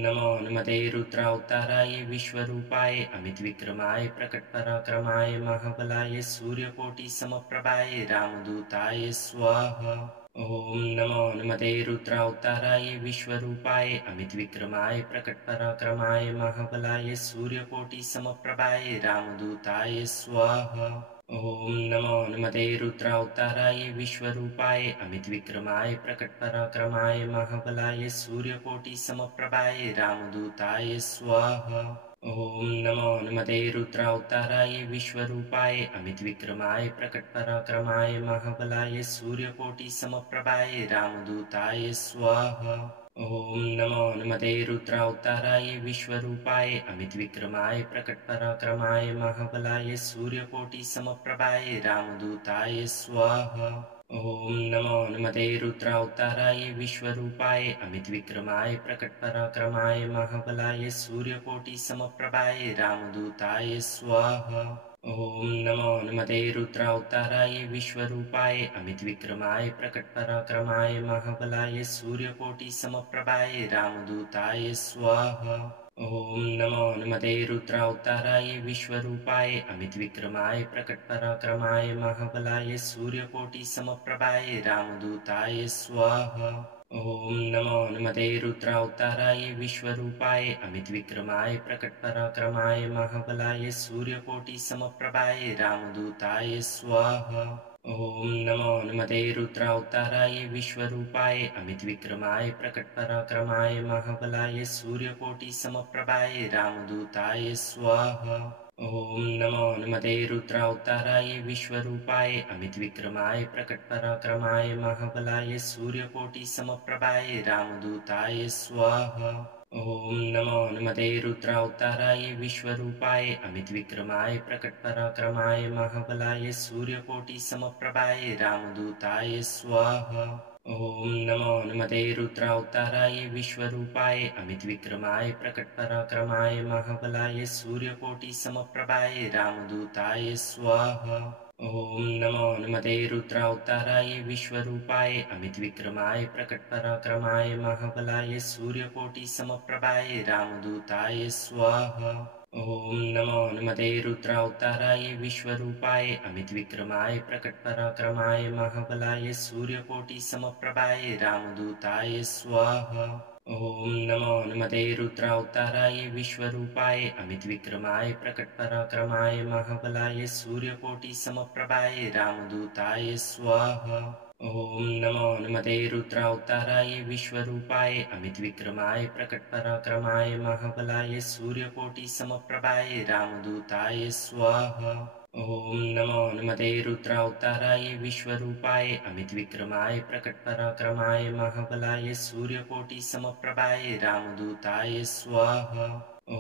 नमो हनुमते रुद्रावताराय विश्वरूपाय अमितविक्रमाय प्रकटपराक्रमाय महाबलाय सूर्यकोटिसमप्रभाय रामदूताय स्वाहा। ॐ नमो हनुमते रुद्रावताराय विश्वरूपाय अमितविक्रमाय प्रकटपराक्रमाय महाबलाय सूर्यकोटिसमप्रभाय रामदूताय स्वाहा। ॐ नमो हनुमते रुद्रावताराय विश्वरूपाय अमितविक्रमाय प्रकटपराक्रमाय महाबलाय सूर्यकोटिसमप्रभाय रामदूताय स्वाहा। ॐ नमो हनुमते रुद्रावताराय विश्वरूपाय अमितविक्रमाय प्रकटपराक्रमाय महाबलाय सूर्यकोटिसमप्रभाय रामदूताय स्वाहा। ॐ नमो नमते रुद्रावताराय विश्वरूपाय अमितविक्रमाय प्रकटपराक्रमाय महाबलाय सूर्यकोटिसमप्रभाय रामदूताय स्वाहा। ॐ नमो नमते रुद्रावताराय विश्वरूपाय अमितविक्रमाय प्रकटपराक्रमाय महाबलाय सूर्यकोटिसमप्रभाय रामदूताय स्वाहा। ॐ नमो नमते रुद्रावताराय विश्वरूपाय अमितविक्रमाय प्रकटपराक्रमाय महाबलाय सूर्यकोटिसमप्रभाय रामदूताय स्वाहा। ॐ नमो नमते रुद्रावताराय विश्वरूपाय अमितविक्रमाय प्रकटपराक्रमाय महाबलाय सूर्यकोटिसमप्रभाय रामदूताय स्वाहा। ॐ नमो नमते रुद्रावताराय विश्वरूपाय अमितविक्रमाय प्रकटपराक्रमाय महाबलाय सूर्यकोटिसमप्रभाय रामदूताय स्वाहा। ॐ नमो नमते रुद्रावताराय विश्वरूपाय अमितविक्रमाय प्रकटपराक्रमाय महाबलाय सूर्यकोटिसमप्रभाय रामदूताय स्वाहा। ॐ नमो नमते रुद्रावताराय विश्वरूपाय अमितविक्रमाय प्रकटपराक्रमाय महाबलाय सूर्यकोटिसमप्रभाय रामदूताय स्वाहा। ॐ नमो नमते रुद्रावताराय विश्वरूपाय अमितविक्रमाय प्रकटपराक्रमाय महाबलाय सूर्यकोटिसमप्रभाय रामदूताय स्वाहा। ॐ नमो नमते रुद्रावताराय विश्वरूपाय अमितविक्रमाय प्रकटपराक्रमाय महाबलाय सूर्यकोटिसमप्रभाय रामदूताय स्वाहा। ॐ नमो नमते रुद्रावताराय विश्वरूपाय अमितविक्रमाय प्रकटपराक्रमाय महाबलाय सूर्यकोटिसमप्रभाय रामदूताय स्वाहा। ॐ नमो नमते रुद्रावताराय विश्वरूपाय अमितविक्रमाय प्रकटपराक्रमाय महाबलाय सूर्यकोटिसमप्रभाय रामदूताय स्वाहा। ॐ नमो नमते रुद्रावताराय विश्वरूपाय अमितविक्रमाय प्रकटपराक्रमाय महाबलाय सूर्यकोटिसमप्रभाय रामदूताय स्वाहा। ॐ नमो नमते रुद्रावताराय विश्वरूपाय अमितविक्रमाय प्रकटपराक्रमाय महाबलाय सूर्यकोटिसमप्रभाय रामदूताय स्वाहा। ॐ नमो नमते रुद्रावताराय विश्वरूपाय अमितविक्रमाय प्रकटपराक्रमाय महाबलाय सूर्यकोटिसमप्रभाय रामदूताय स्वाहा। ॐ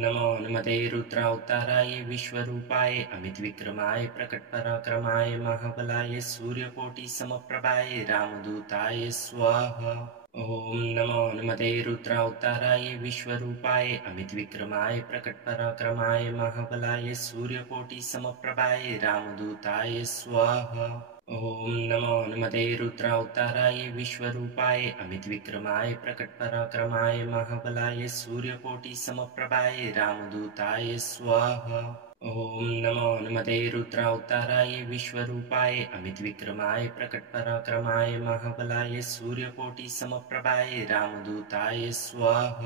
नमो नमते रुद्रावताराय विश्वरूपाय अमितविक्रमाय प्रकटपराक्रमाय महाबलाय सूर्यकोटिसमप्रभाय रामदूताय स्वाहा। ॐ नमो नमते रुद्रावताराय विश्वरूपाय अमितविक्रमाय प्रकटपराक्रमाय महाबलाय सूर्यकोटिसमप्रभाय रामदूताय स्वाहा। ॐ नमो नमते रुद्रावताराय विश्वरूपाय अमितविक्रमाय प्रकटपराक्रमाय महाबलाय सूर्यकोटिसमप्रभाय रामदूताय स्वाहा। ॐ नमो नमते रुद्रावताराय विश्वरूपाय अमितविक्रमाय प्रकटपराक्रमाय महाबलाय सूर्यकोटिसमप्रभाय रामदूताय स्वाहा।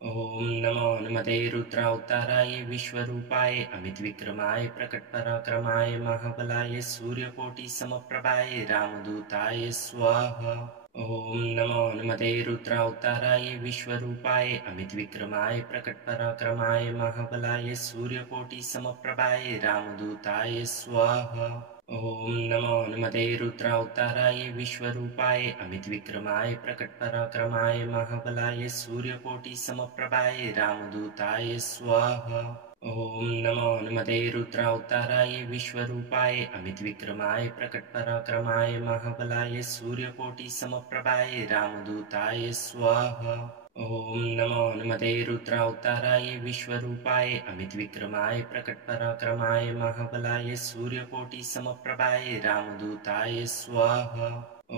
ॐ नमो नमते रुद्रावताराय विश्वरूपाय अमितविक्रमाय प्रकटपराक्रमाय महाबलाय सूर्यकोटिसमप्रभाय रामदूताय स्वाहा। ॐ नमो नमते रुद्रावताराय विश्वरूपाय अमितविक्रमाय प्रकटपराक्रमाय महाबलाय सूर्यकोटिसमप्रभाय रामदूताय स्वाहा। ॐ नमो नमते रुद्रावताराय विश्वरूपाय अमितविक्रमाय प्रकटपराक्रमाय महाबलाय सूर्यकोटिसमप्रभाय रामदूताय स्वाहा। ॐ नमो नमते रुद्रावताराय विश्वरूपाय अमितविक्रमाय प्रकटपराक्रमाय महाबलाय सूर्यकोटिसमप्रभाय रामदूताय स्वाहा। ॐ नमो नमते रुद्रावताराय विश्वरूपाय अमितविक्रमाय प्रकटपराक्रमाय महाबलाय सूर्यकोटिसमप्रभाय रामदूताय स्वाहा। ॐ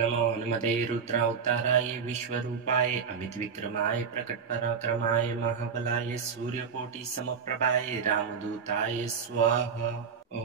नमो नमते रुद्रावताराय विश्वरूपाय अमितविक्रमाय प्रकटपराक्रमाय महाबलाय सूर्यकोटिसमप्रभाय रामदूताय स्वाहा। ॐ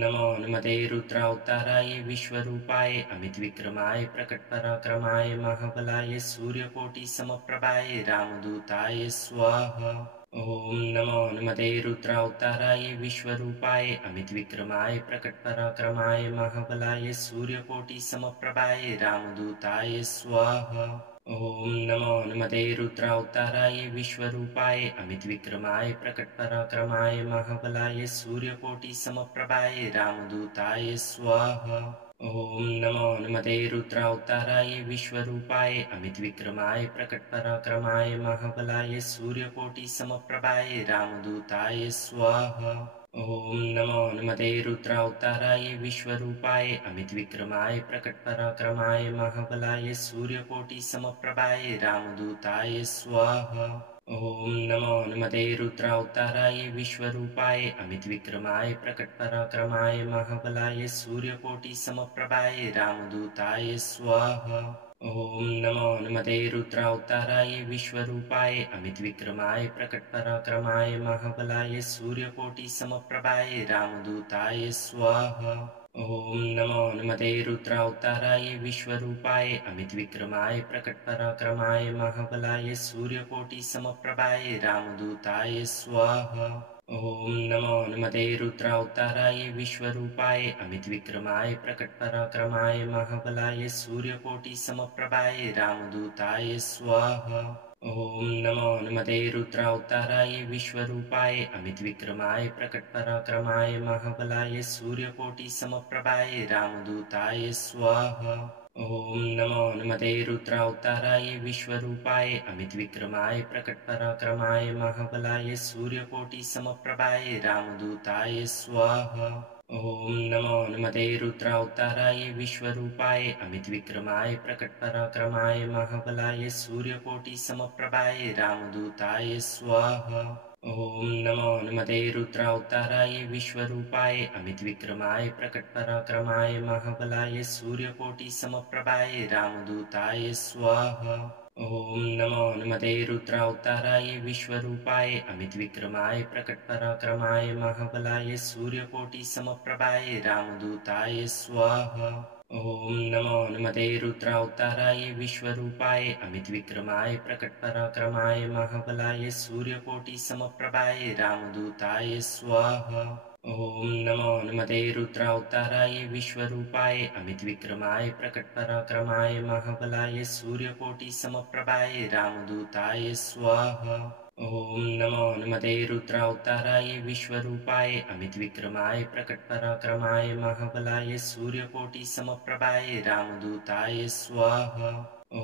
नमो नमते रुद्रावताराय विश्वरूपाय अमितविक्रमाय प्रकटपराक्रमाय महाबलाय सूर्यकोटिसमप्रभाय रामदूताय स्वाहा। ॐ नमो नमते रुद्रावताराय विश्वरूपाय अमितविक्रमाय प्रकटपराक्रमाय महाबलाय सूर्यकोटिसमप्रभाय रामदूताय स्वाहा। ॐ नमो नमते रुद्रावताराय विश्वरूपाय अमितविक्रमाय प्रकटपराक्रमाय महाबलाय सूर्यकोटिसमप्रभाय रामदूताय स्वाहा। ॐ नमो नमते रुद्रावताराय विश्वरूपाय अमितविक्रमाय प्रकटपराक्रमाय महाबलाय सूर्यकोटिसमप्रभाय रामदूताय स्वाहा। ॐ नमो नमते रुद्रावताराय विश्वरूपाय अमितविक्रमाय प्रकटपराक्रमाय महाबलाय सूर्यकोटिसमप्रभाय रामदूताय स्वाहा। ॐ नमो नमते रुद्रावताराय विश्वरूपाय अमितविक्रमाय प्रकटपराक्रमाय महाबलाय सूर्यकोटिसमप्रभाय रामदूताय स्वाहा। ॐ नमो नमते रुद्रावताराय विश्वरूपाय अमितविक्रमाय प्रकटपराक्रमाय महाबलाय सूर्यकोटिसमप्रभाय रामदूताय स्वाहा। ॐ नमो नमते रुद्रावताराय विश्वरूपाय अमितविक्रमाय प्रकटपराक्रमाय महाबलाय सूर्यकोटिसमप्रभाय रामदूताय स्वाहा। ॐ नमो नमते रुद्रावताराय विश्वरूपाय अमितविक्रमाय प्रकटपराक्रमाय महाबलाय सूर्यकोटिसमप्रभाय रामदूताय स्वाहा। ॐ नमो नमते रुद्रावताराय विश्वरूपाय अमितविक्रमाय प्रकटपराक्रमाय महाबलाय सूर्यकोटिसमप्रभाय रामदूताय स्वाहा। ॐ नमो नमते रुद्रावताराय विश्वरूपाय अमितविक्रमाय प्रकटपराक्रमाय महाबलाय सूर्यकोटिसमप्रभाय रामदूताय स्वाहा। ॐ नमो नमते रुद्रावताराय विश्वरूपाय अमितविक्रमाय प्रकटपराक्रमाय महाबलाय सूर्यकोटिसमप्रभाय रामदूताय स्वाहा। ॐ नमो नमते रुद्रावताराय विश्वरूपाय अमितविक्रमाय प्रकटपराक्रमाय महाबलाय सूर्यकोटिसमप्रभाय रामदूताय स्वाहा। ॐ नमो नमते रुद्रावताराय विश्वरूपाय अमितविक्रमाय प्रकटपराक्रमाय महाबलाय सूर्यकोटिसमप्रभाय रामदूताय स्वाहा। ॐ नमो नमते रुद्रावताराय विश्वरूपाय अमितविक्रमाय प्रकटपराक्रमाय महाबलाय सूर्यकोटिसमप्रभाय रामदूताय स्वाहा। ॐ नमो नमते रुद्रावताराय विश्वरूपाय अमितविक्रमाय प्रकटपराक्रमाय महाबलाय सूर्यकोटिसमप्रभाय रामदूताय स्वाहा। ॐ नमो नमते रुद्रावताराय विश्वरूपाय अमितविक्रमाय प्रकटपराक्रमाय महाबलाय सूर्यकोटिसमप्रभाय रामदूताय स्वाहा। ॐ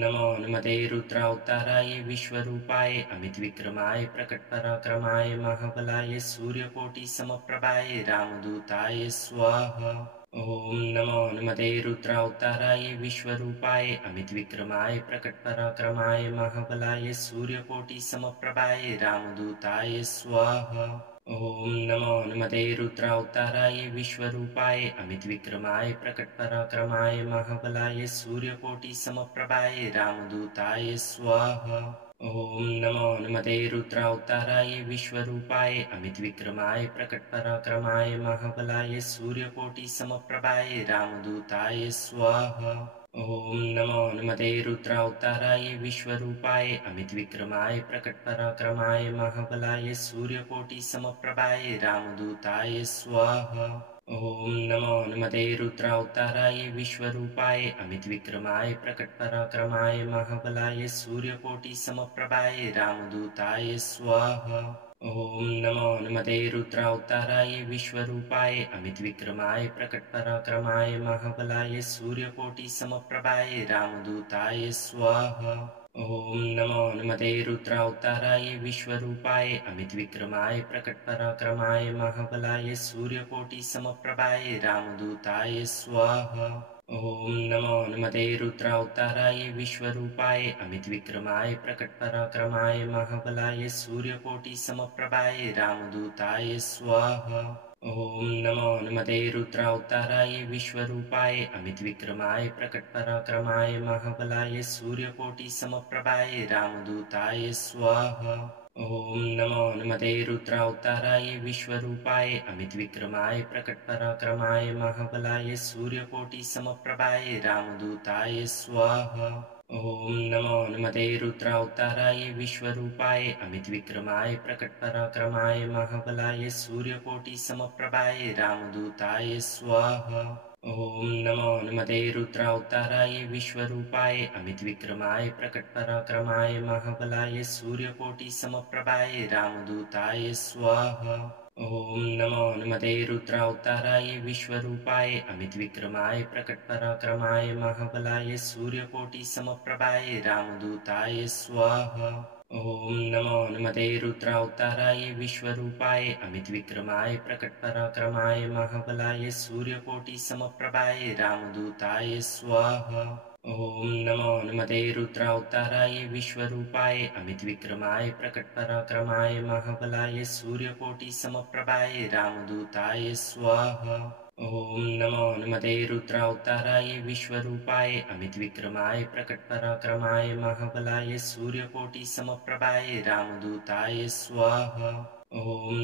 नमो नमते रुद्रावताराय विश्वरूपाय अमितविक्रमाय प्रकटपराक्रमाय महाबलाय सूर्यकोटिसमप्रभाय रामदूताय स्वाहा। ॐ नमो नमते रुद्रावताराय विश्वरूपाय अमितविक्रमाय प्रकटपराक्रमाय महाबलाय सूर्यकोटिसमप्रभाय रामदूताय स्वाहा। ॐ नमो नमते रुद्रावताराय विश्वरूपाय अमितविक्रमाय प्रकटपराक्रमाय महाबलाय सूर्यकोटिसमप्रभाय रामदूताय स्वाहा। ॐ नमो नमते रुद्रावताराय विश्वरूपाय अमितविक्रमाय प्रकटपराक्रमाय महाबलाय सूर्यकोटिसमप्रभाय रामदूताय स्वाहा। ॐ नमो नमते रुद्रावताराय विश्वरूपाय अमितविक्रमाय प्रकटपराक्रमाय महाबलाय सूर्यकोटिसमप्रभाय रामदूताय स्वाहा। ॐ नमो नमते रुद्रावताराय विश्वरूपाय अमितविक्रमाय प्रकटपराक्रमाय महाबलाय सूर्यकोटिसमप्रभाय रामदूताय स्वाहा। ॐ नमो नमते रुद्रावताराय विश्वरूपाय अमितविक्रमाय प्रकटपराक्रमाय महाबलाय सूर्यकोटिसमप्रभाय रामदूताय स्वाहा। ॐ नमो नमते रुद्रावताराय विश्वरूपाय अमितविक्रमाय प्रकटपराक्रमाय महाबलाय सूर्यकोटिसमप्रभाय रामदूताय स्वाहा। ॐ नमो नमते रुद्रावताराय विश्वरूपाय अमितविक्रमाय प्रकटपराक्रमाय महाबलाय सूर्यकोटिसमप्रभाय रामदूताय स्वाहा। ॐ नमो नमते रुद्रावताराय विश्वरूपाय अमितविक्रमाय प्रकटपराक्रमाय महाबलाय सूर्यकोटिसमप्रभाय रामदूताय स्वाहा। ॐ नमो नमते रुद्रावताराय विश्वरूपाय अमितविक्रमाय प्रकटपराक्रमाय महाबलाय सूर्यकोटिसमप्रभाय रामदूताय स्वाहा। ॐ नमो नमते रुद्रावताराय विश्वरूपाय अमितविक्रमाय प्रकटपराक्रमाय महाबलाय सूर्यकोटिसमप्रभाय रामदूताय स्वाहा। ॐ नमो नमते रुद्रावताराय विश्वरूपाय अमितविक्रमाय प्रकटपराक्रमाय महाबलाय सूर्यकोटिसमप्रभाय रामदूताय स्वाहा। ॐ नमो हनुमते रुद्रावताराय विश्वरूपाय अमितविक्रमाय प्रकटपराक्रमाय महाबलाय सूर्यकोटिसमप्रभाय रामदूताय स्वाहा। ॐ नमो हनुमते रुद्रावताराय विश्वरूपाय अमितविक्रमाय प्रकटपराक्रमाय महाबलाय सूर्यकोटिसमप्रभाय रामदूताय स्वाहा। ॐ नमो हनुमते रुद्रावताराय विश्वरूपाय अमितविक्रमाय प्रकटपराक्रमाय महाबलाय सूर्यकोटिसमप्रभाय रामदूताय स्वाहा। ॐ नमो हनुमते रुद्रावताराय विश्वरूपाय अमितविक्रमाय प्रकटपराक्रमाय महाबलाय सूर्यकोटिसमप्रभाय रामदूताय स्वाहा। ॐ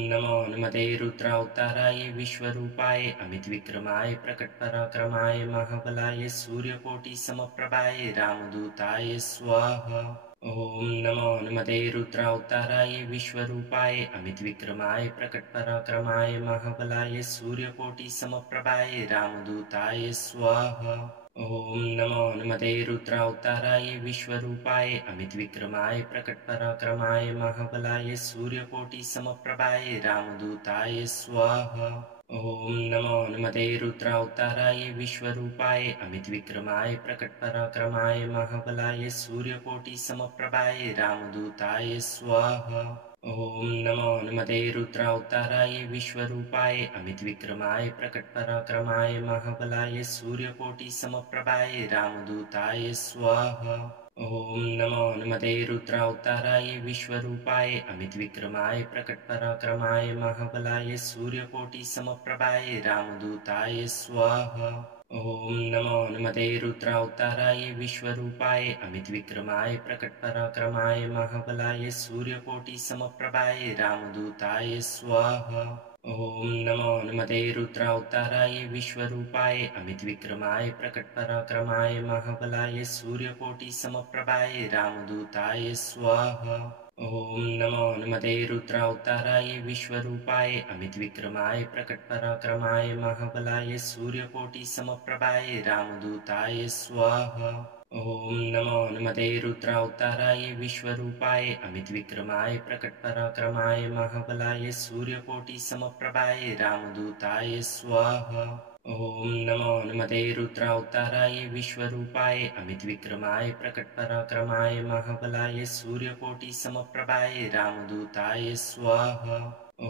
नमो हनुमते रुद्रावताराय विश्वरूपाय अमितविक्रमाय प्रकटपराक्रमाय महाबलाय सूर्यकोटिसमप्रभाय रामदूताय स्वाहा। ॐ नमो हनुमते रुद्रावताराय विश्वरूपाय अमितविक्रमाय प्रकटपराक्रमाय महाबलाय सूर्यकोटिसमप्रभाय रामदूताय स्वाहा। ॐ नमो हनुमते रुद्रावताराय विश्वरूपाय अमितविक्रमाय प्रकटपराक्रमाय महाबलाय सूर्यकोटिसमप्रभाय रामदूताय स्वाहा। ॐ नमो हनुमते रुद्रावताराय विश्वरूपाय अमितविक्रमाय प्रकटपराक्रमाय महाबलाय सूर्यकोटिसमप्रभाय रामदूताय स्वाहा। ॐ नमो हनुमते रुद्रावताराय विश्वरूपाय अमितविक्रमाय प्रकटपराक्रमाय महाबलाय सूर्यकोटिसमप्रभाय रामदूताय स्वाहा। ॐ नमो हनुमते रुद्रावताराय विश्वरूपाय अमितविक्रमाय प्रकटपराक्रमाय महाबलाय सूर्यकोटिसमप्रभाय रामदूताय स्वाहा। ॐ नमो हनुमते रुद्रावताराय विश्वरूपाय अमितविक्रमाय प्रकटपराक्रमाय महाबलाय सूर्यकोटिसमप्रभाय रामदूताय स्वाहा। ॐ नमो हनुमते रुद्रावताराय विश्वरूपाय अमितविक्रमाय प्रकटपराक्रमाय महाबलाय सूर्यकोटिसमप्रभाय रामदूताय स्वाहा। ॐ नमो हनुमते रुद्रावताराय विश्वरूपाय अमितविक्रमाय प्रकटपराक्रमाय महाबलाय सूर्यकोटिसमप्रभाय रामदूताय स्वाहा। ॐ नमो हनुमते रुद्रावताराय विश्वरूपाय अमितविक्रमाय प्रकटपराक्रमाय महाबलाय सूर्यकोटिसमप्रभाय रामदूताय स्वाहा। ॐ नमो हनुमते रुद्रावताराय विश्वरूपाय अमितविक्रमाय प्रकटपराक्रमाय महाबलाय सूर्यकोटिसमप्रभाय रामदूताय स्वाहा। ॐ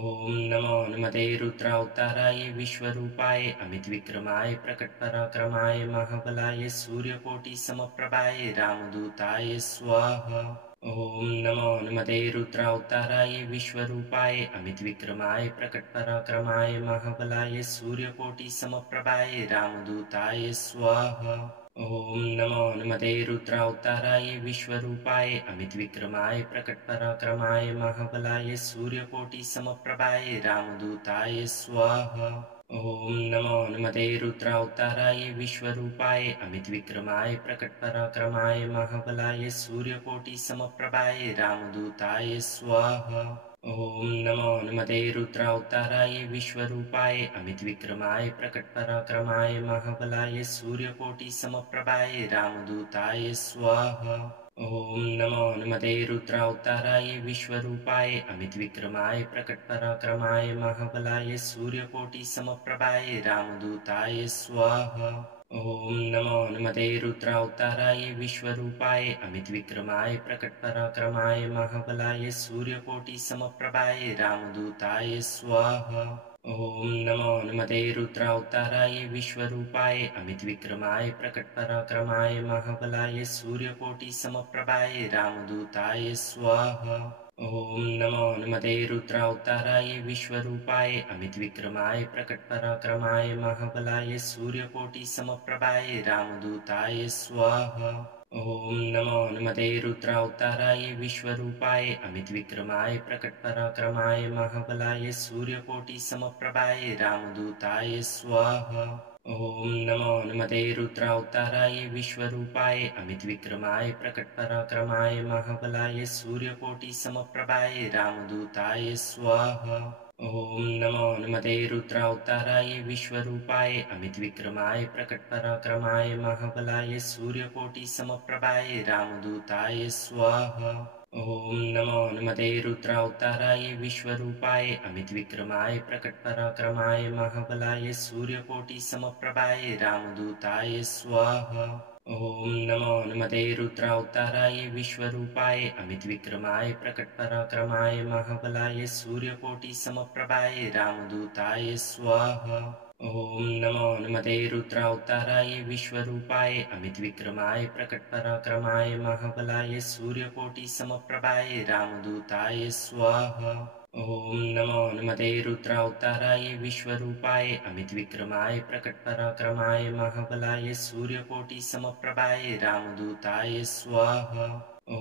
नमो हनुमते रुद्रावताराय विश्वरूपाय अमितविक्रमाय प्रकटपराक्रमाय महाबलाय सूर्यकोटिसमप्रभाय रामदूताय स्वाहा। ॐ नमो हनुमते रुद्रावताराय विश्वरूपाय अमितविक्रमाय प्रकटपराक्रमाय महाबलाय सूर्यकोटिसमप्रभाय रामदूताय स्वाहा। ॐ नमो हनुमते रुद्रावताराय विश्वरूपाय अमितविक्रमाय प्रकटपराक्रमाय महाबलाय सूर्यकोटिसमप्रभाय रामदूताय स्वाहा। ॐ नमो हनुमते रुद्रावताराय विश्वरूपाय अमितविक्रमाय प्रकटपराक्रमाय महाबलाय सूर्यकोटिसमप्रभाय रामदूताय स्वाहा। ॐ नमो हनुमते रुद्रावताराय विश्वरूपाय अमितविक्रमाय प्रकटपराक्रमाय महाबलाय सूर्यकोटिसमप्रभाय रामदूताय स्वाहा। ॐ नमो हनुमते रुद्रावताराय विश्वरूपाय अमितविक्रमाय प्रकटपराक्रमाय महाबलाय सूर्यकोटिसमप्रभाय रामदूताय स्वाहा। ॐ नमो हनुमते रुद्रावताराय विश्वरूपाय अमितविक्रमाय प्रकटपराक्रमाय महाबलाय सूर्यकोटिसमप्रभाय रामदूताय स्वाहा। ॐ नमो हनुमते रुद्रावताराय विश्वरूपाय अमितविक्रमाय प्रकटपराक्रमाय महाबलाय सूर्यकोटिसमप्रभाय रामदूताय स्वाहा। ॐ नमो हनुमते रुद्रावताराय विश्वरूपाय अमितविक्रमाय प्रकटपराक्रमाय महाबलाय सूर्यकोटिसमप्रभाय रामदूताय स्वाहा। ॐ नमो हनुमते रुद्रावताराय विश्वरूपाय अमितविक्रमाय प्रकटपराक्रमाय महाबलाय सूर्यकोटिसमप्रभाय रामदूताय स्वाहा। ॐ नमो हनुमते रुद्रावताराय विश्वरूपाय अमितविक्रमाय प्रकटपराक्रमाय महाबलाय सूर्यकोटिसमप्रभाय रामदूताय स्वाहा। ॐ नमो हनुमते रुद्रावताराय विश्वरूपाय अमितविक्रमाय प्रकटपराक्रमाय महाबलाय सूर्यकोटिसमप्रभाय रामदूताय स्वाहा। ॐ नमो हनुमते रुद्रावताराय विश्वरूपाय अमितविक्रमाय प्रकटपराक्रमाय महाबलाय सूर्यकोटिसमप्रभाय रामदूताय स्वाहा। ॐ नमो हनुमते रुद्रावताराय विश्वरूपाय अमितविक्रमाय प्रकटपराक्रमाय महाबलाय सूर्यकोटिसमप्रभाय रामदूताय स्वाहा। ॐ नमो हनुमते रुद्रावताराय विश्वरूपाय अमितविक्रमाय प्रकटपराक्रमाय महाबलाय सूर्यकोटिसमप्रभाय रामदूताय स्वाहा। ॐ नमो हनुमते रुद्रावताराय विश्वरूपाय अमितविक्रमाय प्रकटपराक्रमाय महाबलाय सूर्यकोटिसमप्रभाय रामदूताय स्वाहा। ॐ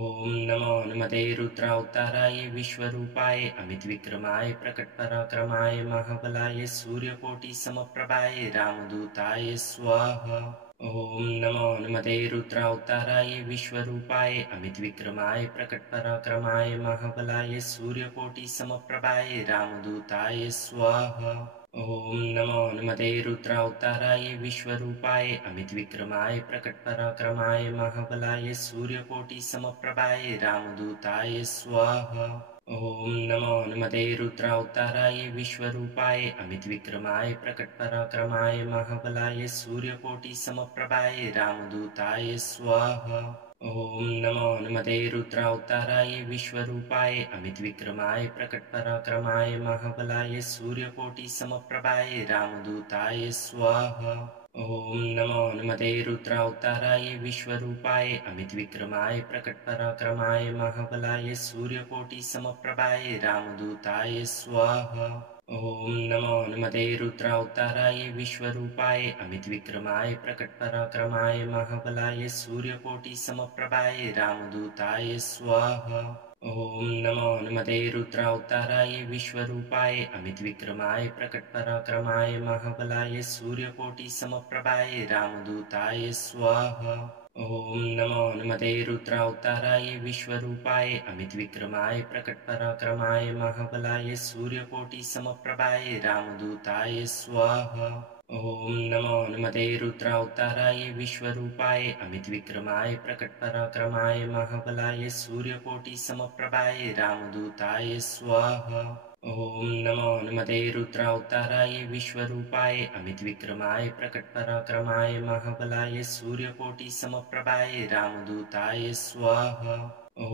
नमो हनुमते रुद्रावताराय विश्वरूपाय अमितविक्रमाय प्रकटपराक्रमाय महाबलाय सूर्यकोटिसमप्रभाय रामदूताय स्वाहा। ॐ नमो हनुमते रुद्रावताराय विश्वरूपाय अमितविक्रमाय प्रकटपराक्रमाय महाबलाय सूर्यकोटिसमप्रभाय रामदूताय स्वाहा। ॐ नमो हनुमते रुद्रावताराय विश्वरूपाय अमितविक्रमाय प्रकटपराक्रमाय महाबलाय सूर्यकोटिसमप्रभाय रामदूताय स्वाहा। ॐ नमो हनुमते रुद्रावताराय विश्वरूपाय अमितविक्रमाय प्रकटपराक्रमाय महाबलाय सूर्यकोटिसमप्रभाय रामदूताय स्वाहा। ॐ नमो हनुमते रुद्रावताराय विश्वरूपाय अमितविक्रमाय प्रकटपराक्रमाय महाबलाय सूर्यकोटिसमप्रभाय रामदूताय स्वाहा। ॐ नमो हनुमते रुद्रावताराय विश्वरूपाय अमितविक्रमाय प्रकटपराक्रमाय महाबलाय सूर्यकोटिसमप्रभाय रामदूताय स्वाहा। ॐ नमो हनुमते रुद्रावताराय विश्वरूपाय अमितविक्रमाय प्रकटपराक्रमाय महाबलाय सूर्यकोटिसमप्रभाय रामदूताय स्वाहा। ॐ नमो हनुमते रुद्रावताराय विश्वरूपाय अमितविक्रमाय प्रकटपराक्रमाय महाबलाय सूर्यकोटिसमप्रभाय रामदूताय स्वाहा। ॐ नमो हनुमते रुद्रावताराय विश्वरूपाय अमितविक्रमाय प्रकटपराक्रमाय महाबलाय सूर्यकोटिसमप्रभाय रामदूताय स्वाहा। ॐ नमो हनुमते रुद्रावताराय विश्वरूपाय अमितविक्रमाय प्रकटपराक्रमाय महाबलाय सूर्यकोटिसमप्रभाय रामदूताय स्वाहा। ॐ नमो हनुमते रुद्रावताराय विश्वरूपाय अमितविक्रमाय प्रकटपराक्रमाय महाबलाय सूर्यकोटिसमप्रभाय रामदूताय स्वाहा। ॐ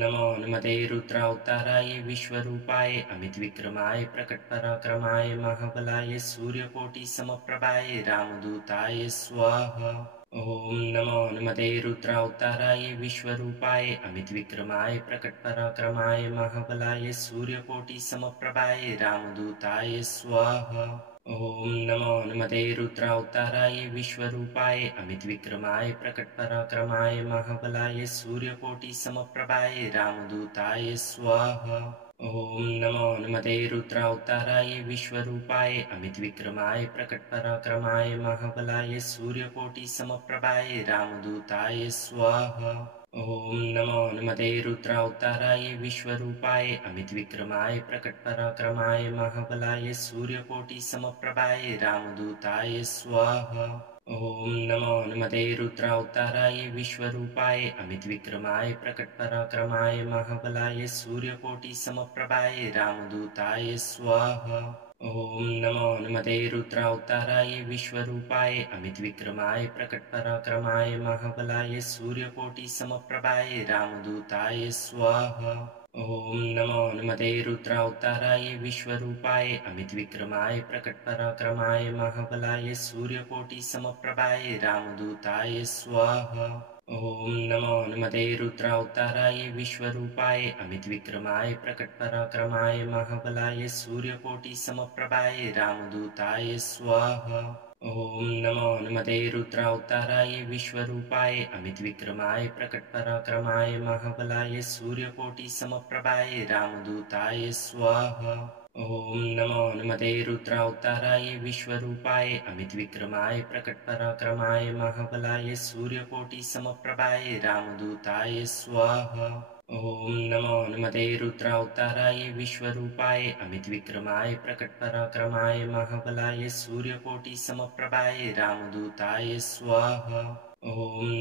नमो हनुमते रुद्रावताराय विश्वरूपाय अमितविक्रमाय प्रकटपराक्रमाय महाबलाय सूर्यकोटिसमप्रभाय रामदूताय स्वाहा। ॐ नमो हनुमते रुद्रावताराय विश्वरूपाय अमितविक्रमाय प्रकटपराक्रमाय महाबलाय सूर्यकोटिसमप्रभाय रामदूताय स्वाहा। ॐ नमो हनुमते रुद्रावताराय विश्वरूपाय अमितविक्रमाय प्रकटपराक्रमाय महाबलाय सूर्यकोटिसमप्रभाय रामदूताय स्वाहा। ॐ नमो हनुमते रुद्रावताराय विश्वरूपाय अमितविक्रमाय प्रकटपराक्रमाय महाबलाय सूर्यकोटिसमप्रभाय रामदूताय स्वाहा। ॐ नमो हनुमते रुद्रावताराय विश्वरूपाय अमितविक्रमाय प्रकटपराक्रमाय महाबलाय सूर्यकोटिसमप्रभाय रामदूताय स्वाहा। ॐ नमो हनुमते रुद्रावताराय विश्वरूपाय अमितविक्रमाय प्रकटपराक्रमाय महाबलाय सूर्यकोटिसमप्रभाय रामदूताय स्वाहा। ॐ नमो हनुमते रुद्रावताराय विश्वरूपाय अमितविक्रमाय प्रकटपराक्रमाय महाबलाय सूर्यकोटिसमप्रभाय रामदूताय स्वाहा। ॐ नमो हनुमते रुद्रावताराय विश्वरूपाय अमितविक्रमाय प्रकटपराक्रमाय महाबलाय सूर्यकोटिसमप्रभाय रामदूताय स्वाहा। ॐ नमो हनुमते रुद्रावताराय विश्वरूपाय अमितविक्रमाय प्रकटपराक्रमाय महाबलाय सूर्यकोटिसमप्रभाय रामदूताय स्वाहा। ॐ नमो हनुमते रुद्रावताराय विश्वरूपाय अमितविक्रमाय प्रकटपराक्रमाय महाबलाय सूर्यकोटिसमप्रभाय रामदूताय स्वाहा। ॐ नमो हनुमते रुद्रावताराय विश्वरूपाय अमितविक्रमाय प्रकटपराक्रमाय महाबलाय सूर्यकोटिसमप्रभाय रामदूताय स्वाहा। ॐ नमो हनुमते रुद्रावताराय विश्वरूपाय अमितविक्रमाय प्रकटपराक्रमाय महाबलाय सूर्यकोटिसमप्रभाय रामदूताय स्वाहा। ॐ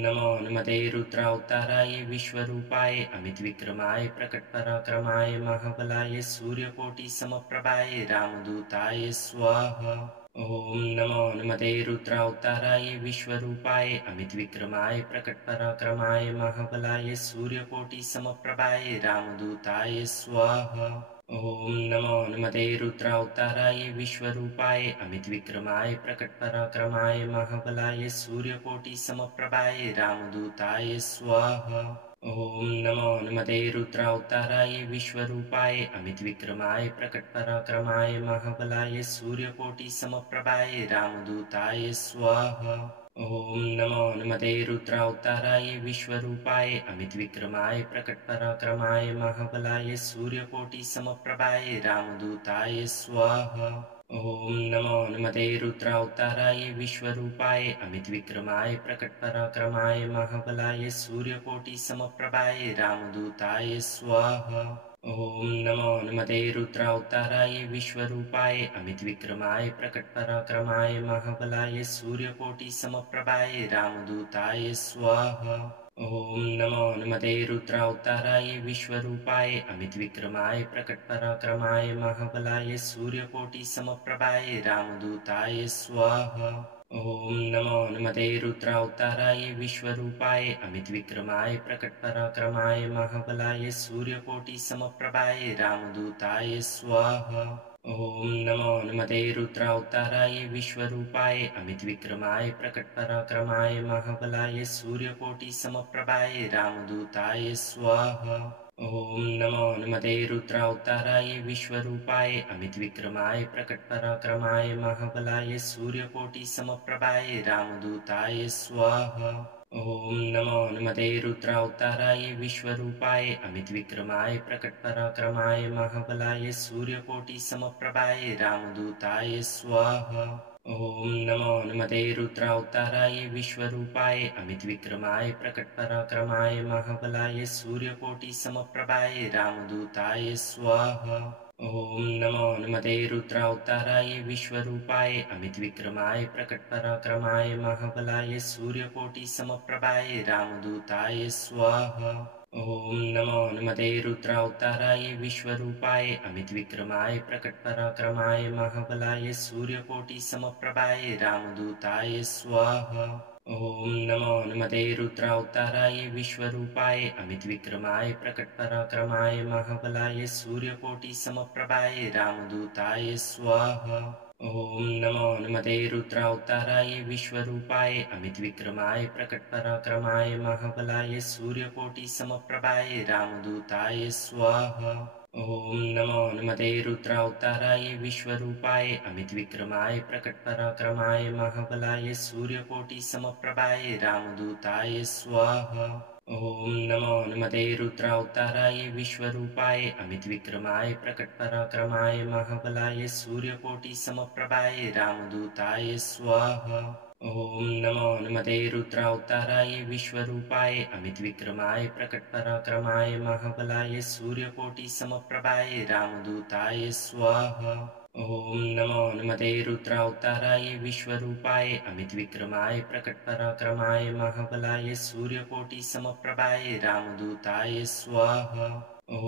नमो हनुमते रुद्रावताराय विश्वरूपाय अमितविक्रमाय प्रकटपराक्रमाय महाबलाय सूर्यकोटिसमप्रभाय रामदूताय स्वाहा। ॐ नमो हनुमते रुद्रावताराय विश्वरूपाय अमितविक्रमाय प्रकटपराक्रमाय महाबलाय सूर्यकोटिसमप्रभाय रामदूताय स्वाहा। ॐ नमो हनुमते रुद्रावताराय विश्वरूपाय अमितविक्रमाय प्रकटपराक्रमाय महाबलाय सूर्यकोटिसमप्रभाय रामदूताय स्वाहा। ॐ नमो हनुमते रुद्रावताराय विश्वरूपाय अमितविक्रमाय प्रकटपराक्रमाय महाबलाय सूर्यकोटिसमप्रभाय रामदूताय स्वाहा। ॐ नमो हनुमते रुद्रावताराय विश्वरूपाय अमितविक्रमाय प्रकटपराक्रमाय महाबलाय सूर्यकोटिसमप्रभाय रामदूताय स्वाहा। ॐ नमो हनुमते रुद्रावताराय विश्वरूपाय अमितविक्रमाय प्रकटपराक्रमाय महाबलाय सूर्यकोटिसमप्रभाय रामदूताय स्वाहा। ॐ नमो हनुमते रुद्रावताराय विश्वरूपाय अमितविक्रमाय प्रकटपराक्रमाय महाबलाय सूर्यकोटिसमप्रभाय रामदूताय स्वाहा। ॐ नमो हनुमते रुद्रावताराय विश्वरूपाय अमितविक्रमाय प्रकटपराक्रमाय महाबलाय सूर्यकोटिसमप्रभाय रामदूताय स्वाहा। ॐ नमो हनुमते रुद्रावताराय विश्वरूपाय अमितविक्रमाय प्रकटपराक्रमाय महाबलाय सूर्यकोटिसमप्रभाय रामदूताय स्वाहा। ॐ नमो हनुमते रुद्रावताराय विश्वरूपाय अमितविक्रमाय प्रकटपराक्रमाय महाबलाय सूर्यकोटिसमप्रभाय रामदूताय स्वाहा। ॐ नमो हनुमते रुद्रावताराय विश्वरूपाय अमितविक्रमाय प्रकटपराक्रमाय महाबलाय सूर्यकोटिसमप्रभाय रामदूताय स्वाहा। ॐ नमो हनुमते रुद्रावताराय विश्वरूपाय अमितविक्रमाय प्रकटपराक्रमाय महाबलाय सूर्यकोटिसमप्रभाय रामदूताय स्वाहा। ॐ नमो हनुमते रुद्रावताराय विश्वरूपाय अमितविक्रमाय प्रकटपराक्रमाय महाबलाय सूर्यकोटिसमप्रभाय रामदूताय स्वाहा। ॐ नमो हनुमते रुद्रावताराय विश्वरूपाय अमितविक्रमाय प्रकटपराक्रमाय महाबलाय सूर्यकोटिसमप्रभाय रामदूताय स्वाहा। ॐ नमो हनुमते रुद्रावताराय विश्वरूपाय अमितविक्रमाय प्रकटपराक्रमाय महाबलाय सूर्यकोटिसमप्रभाय रामदूताय स्वाहा। ॐ नमो हनुमते रुद्रावताराय विश्वरूपाय अमितविक्रमाय प्रकटपराक्रमाय महाबलाय सूर्यकोटिसमप्रभाय रामदूताय स्वाहा। ॐ नमो हनुमते रुद्रावताराय विश्वरूपाय अमितविक्रमाय प्रकटपराक्रमाय महाबलाय सूर्यकोटिसमप्रभाय रामदूताय स्वाहा। ॐ नमो हनुमते रुद्रावताराय विश्वरूपाय अमितविक्रमाय प्रकटपराक्रमाय महाबलाय सूर्यकोटिसमप्रभाय रामदूताय स्वाहा। ॐ नमो हनुमते रुद्रावताराय विश्वरूपाय अमितविक्रमाय प्रकटपराक्रमाय महाबलाय सूर्यकोटिसमप्रभाय रामदूताय स्वाहा। ॐ नमो हनुमते रुद्रावताराय विश्वरूपाय अमितविक्रमाय प्रकटपराक्रमाय महाबलाय सूर्यकोटिसमप्रभाय रामदूताय स्वाहा। ॐ नमो हनुमते रुद्रावताराय विश्वरूपाय अमितविक्रमाय प्रकटपराक्रमाय महाबलाय सूर्यकोटिसमप्रभाय रामदूताय स्वाहा। ॐ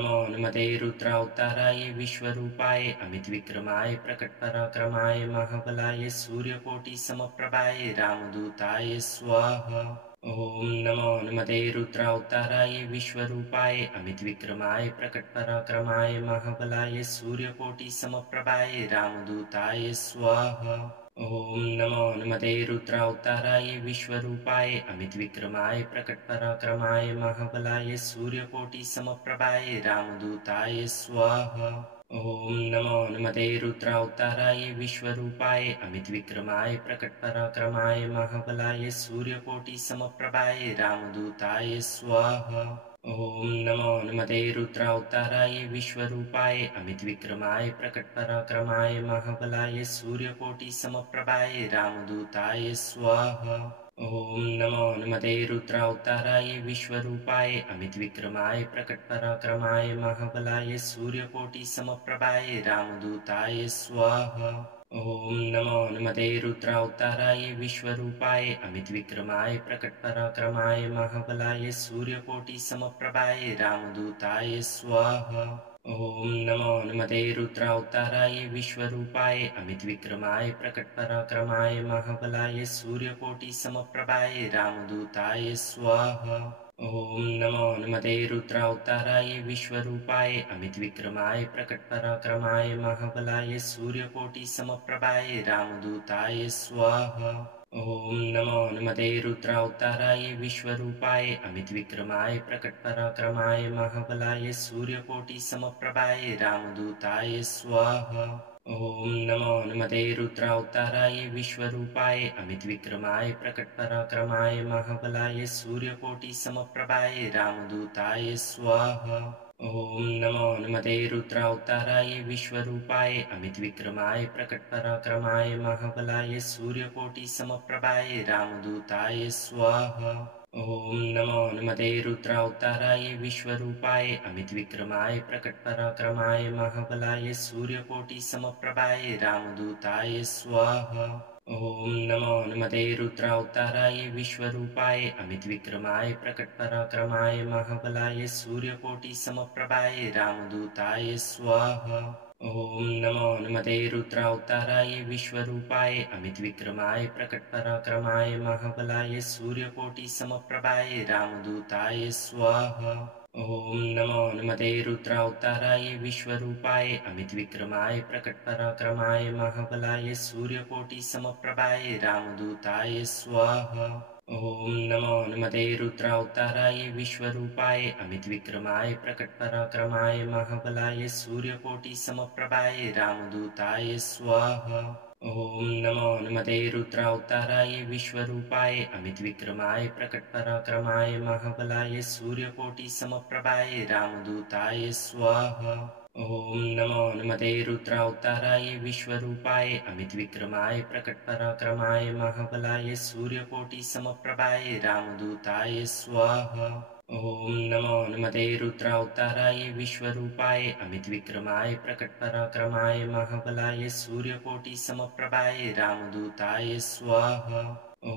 नमो हनुमते रुद्रावताराय विश्वरूपाय अमितविक्रमाय प्रकटपराक्रमाय महाबलाय सूर्यकोटिसमप्रभाय रामदूताय स्वाहा। ॐ नमो हनुमते रुद्रावताराय विश्वरूपाय अमितविक्रमाय प्रकटपराक्रमाय महाबलाय सूर्यकोटिसमप्रभाय रामदूताय स्वाहा। ॐ नमो हनुमते रुद्रावताराय विश्वरूपाय अमितविक्रमाय प्रकटपराक्रमाय महाबलाय सूर्यकोटिसमप्रभाय रामदूताय स्वाहा। ॐ नमो हनुमते रुद्रावताराय विश्वरूपाय अमितविक्रमाय प्रकटपराक्रमाय महाबलाय सूर्यकोटिसमप्रभाय रामदूताय स्वाहा। ॐ नमो हनुमते रुद्रावताराय विश्वरूपाय अमितविक्रमाय प्रकटपराक्रमाय महाबलाय सूर्यकोटिसमप्रभाय रामदूताय स्वाहा। ॐ नमो हनुमते रुद्रावताराय विश्वरूपाय अमितविक्रमाय प्रकटपराक्रमाय महाबलाय सूर्यकोटिसमप्रभाय रामदूताय स्वाहा। ॐ नमो हनुमते रुद्रावताराय विश्वरूपाय अमितविक्रमाय प्रकटपराक्रमाय महाबलाय सूर्यकोटिसमप्रभाय रामदूताय स्वाहा। ॐ नमो हनुमते रुद्रावताराय विश्वरूपाय अमितविक्रमाय प्रकटपराक्रमाय महाबलाय सूर्यकोटिसमप्रभाय रामदूताय स्वाहा। ॐ नमो हनुमते रुद्रावताराय विश्वरूपाय अमितविक्रमाय प्रकटपराक्रमाय महाबलाय सूर्यकोटिसमप्रभाय रामदूताय स्वाहा। ॐ नमो हनुमते रुद्रावताराय विश्वरूपाय अमितविक्रमाय प्रकटपराक्रमाय महाबलाय सूर्यकोटिसमप्रभाय रामदूताय स्वाहा। ॐ नमो हनुमते रुद्रावताराय विश्वरूपाय अमितविक्रमाय प्रकटपराक्रमाय महाबलाय सूर्यकोटिसमप्रभाय रामदूताय स्वाहा। ॐ नमो हनुमते रुद्रावताराय विश्वरूपाय अमितविक्रमाय प्रकटपराक्रमाय महाबलाय सूर्यकोटिसमप्रभाय रामदूताय स्वाहा। ॐ नमो हनुमते रुद्रावताराय विश्वरूपाय अमितविक्रमाय प्रकटपराक्रमाय महाबलाय सूर्यकोटिसमप्रभाय रामदूताय स्वाहा। ॐ नमो हनुमते रुद्रावताराय विश्वरूपाय अमितविक्रमाय प्रकटपराक्रमाय महाबलाय सूर्यकोटिसमप्रभाय रामदूताय स्वाहा। ॐ नमो हनुमते रुद्रावताराय विश्वरूपाय अमितविक्रमाय प्रकटपराक्रमाय महाबलाय सूर्यकोटिसमप्रभाय रामदूताय स्वाहा। ॐ नमो हनुमते रुद्रावताराय विश्वरूपाय अमितविक्रमाय प्रकटपराक्रमाय महाबलाय सूर्यकोटिसमप्रभाय रामदूताय स्वाहा। ॐ नमो हनुमते रुद्रावताराय विश्वरूपाय अमितविक्रमाय प्रकटपराक्रमाय महाबलाय सूर्यकोटिसमप्रभाय रामदूताय स्वाहा। ॐ नमो हनुमते रुद्रावताराय विश्वरूपाय अमितविक्रमाय प्रकटपराक्रमाय महाबलाय सूर्यकोटिसमप्रभाय रामदूताय स्वाहा। ॐ नमो हनुमते रुद्रावताराय विश्वरूपाय अमितविक्रमाय प्रकटपराक्रमाय महाबलाय सूर्यकोटिसमप्रभाय रामदूताय स्वाहा। ॐ नमो हनुमते रुद्रावताराय विश्वरूपाय अमितविक्रमाय प्रकटपराक्रमाय महाबलाय सूर्यकोटिसमप्रभाय रामदूताय स्वाहा। ॐ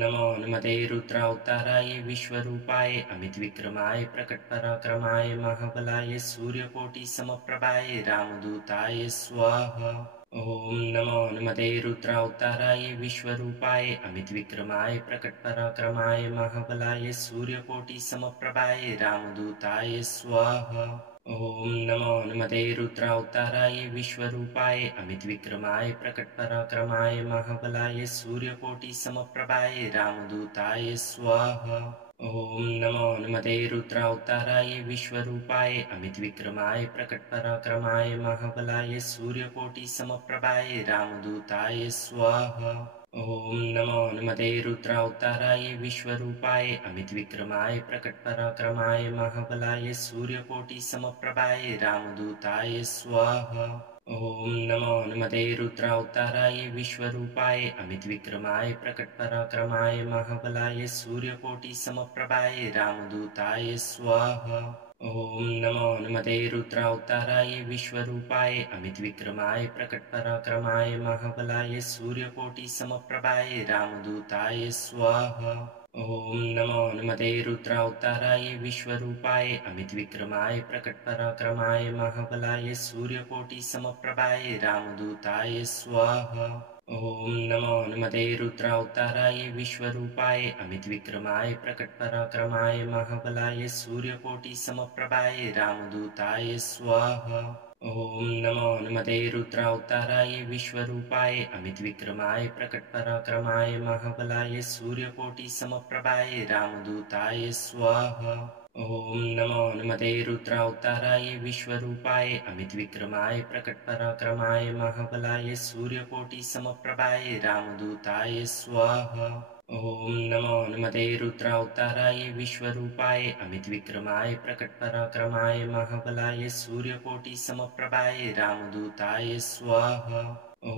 नमो हनुमते रुद्रावताराय विश्वरूपाय अमितविक्रमाय प्रकटपराक्रमाय महाबलाय सूर्यकोटिसमप्रभाय रामदूताय स्वाहा। ॐ नमो हनुमते रुद्रावताराय विश्वरूपाय अमितविक्रमाय प्रकटपराक्रमाय महाबलाय सूर्यकोटिसमप्रभाय रामदूताय स्वाहा। ॐ नमो हनुमते रुद्रावताराय विश्वरूपाय अमितविक्रमाय प्रकटपराक्रमाय महाबलाय सूर्यकोटिसमप्रभाय रामदूताय स्वाहा। ॐ नमो हनुमते रुद्रावताराय विश्वरूपाय अमितविक्रमाय प्रकटपराक्रमाय महाबलाय सूर्यकोटिसमप्रभाय रामदूताय स्वाहा। ॐ नमो हनुमते रुद्रावताराय विश्वरूपाय अमितविक्रमाय प्रकटपराक्रमाय महाबलाय सूर्यकोटिसमप्रभाय रामदूताय स्वाहा। ॐ नमो हनुमते रुद्रावताराय विश्वरूपाय अमितविक्रमाय प्रकटपराक्रमाय महाबलाय सूर्यकोटिसमप्रभाय रामदूताय स्वाहा। ॐ नमो हनुमते रुद्रावताराय विश्वरूपाय अमितविक्रमाय प्रकटपराक्रमाय महाबलाय सूर्यकोटिसमप्रभाय रामदूताय स्वाहा। ॐ नमो हनुमते रुद्रावताराय विश्वरूपाय अमितविक्रमाय प्रकटपराक्रमाय महाबलाय सूर्यकोटिसमप्रभाय रामदूताय स्वाहा। ॐ नमो हनुमते रुद्रावताराय विश्वरूपाय अमितविक्रमाय प्रकटपराक्रमाय महाबलाय सूर्यकोटिसमप्रभाय रामदूताय स्वाहा। ॐ नमो हनुमते रुद्रावताराय विश्वरूपाय अमितविक्रमाय प्रकटपराक्रमाय महाबलाय सूर्यकोटिसमप्रभाय रामदूताय स्वाहा। ॐ नमो हनुमते रुद्रावताराय विश्वरूपाय अमितविक्रमाय प्रकटपराक्रमाय महाबलाय सूर्यकोटिसमप्रभाय रामदूताय स्वाहा। ॐ नमो हनुमते रुद्रावताराय विश्वरूपाय अमितविक्रमाय प्रकटपराक्रमाय महाबलाय सूर्यकोटिसमप्रभाय रामदूताय स्वाहा। ॐ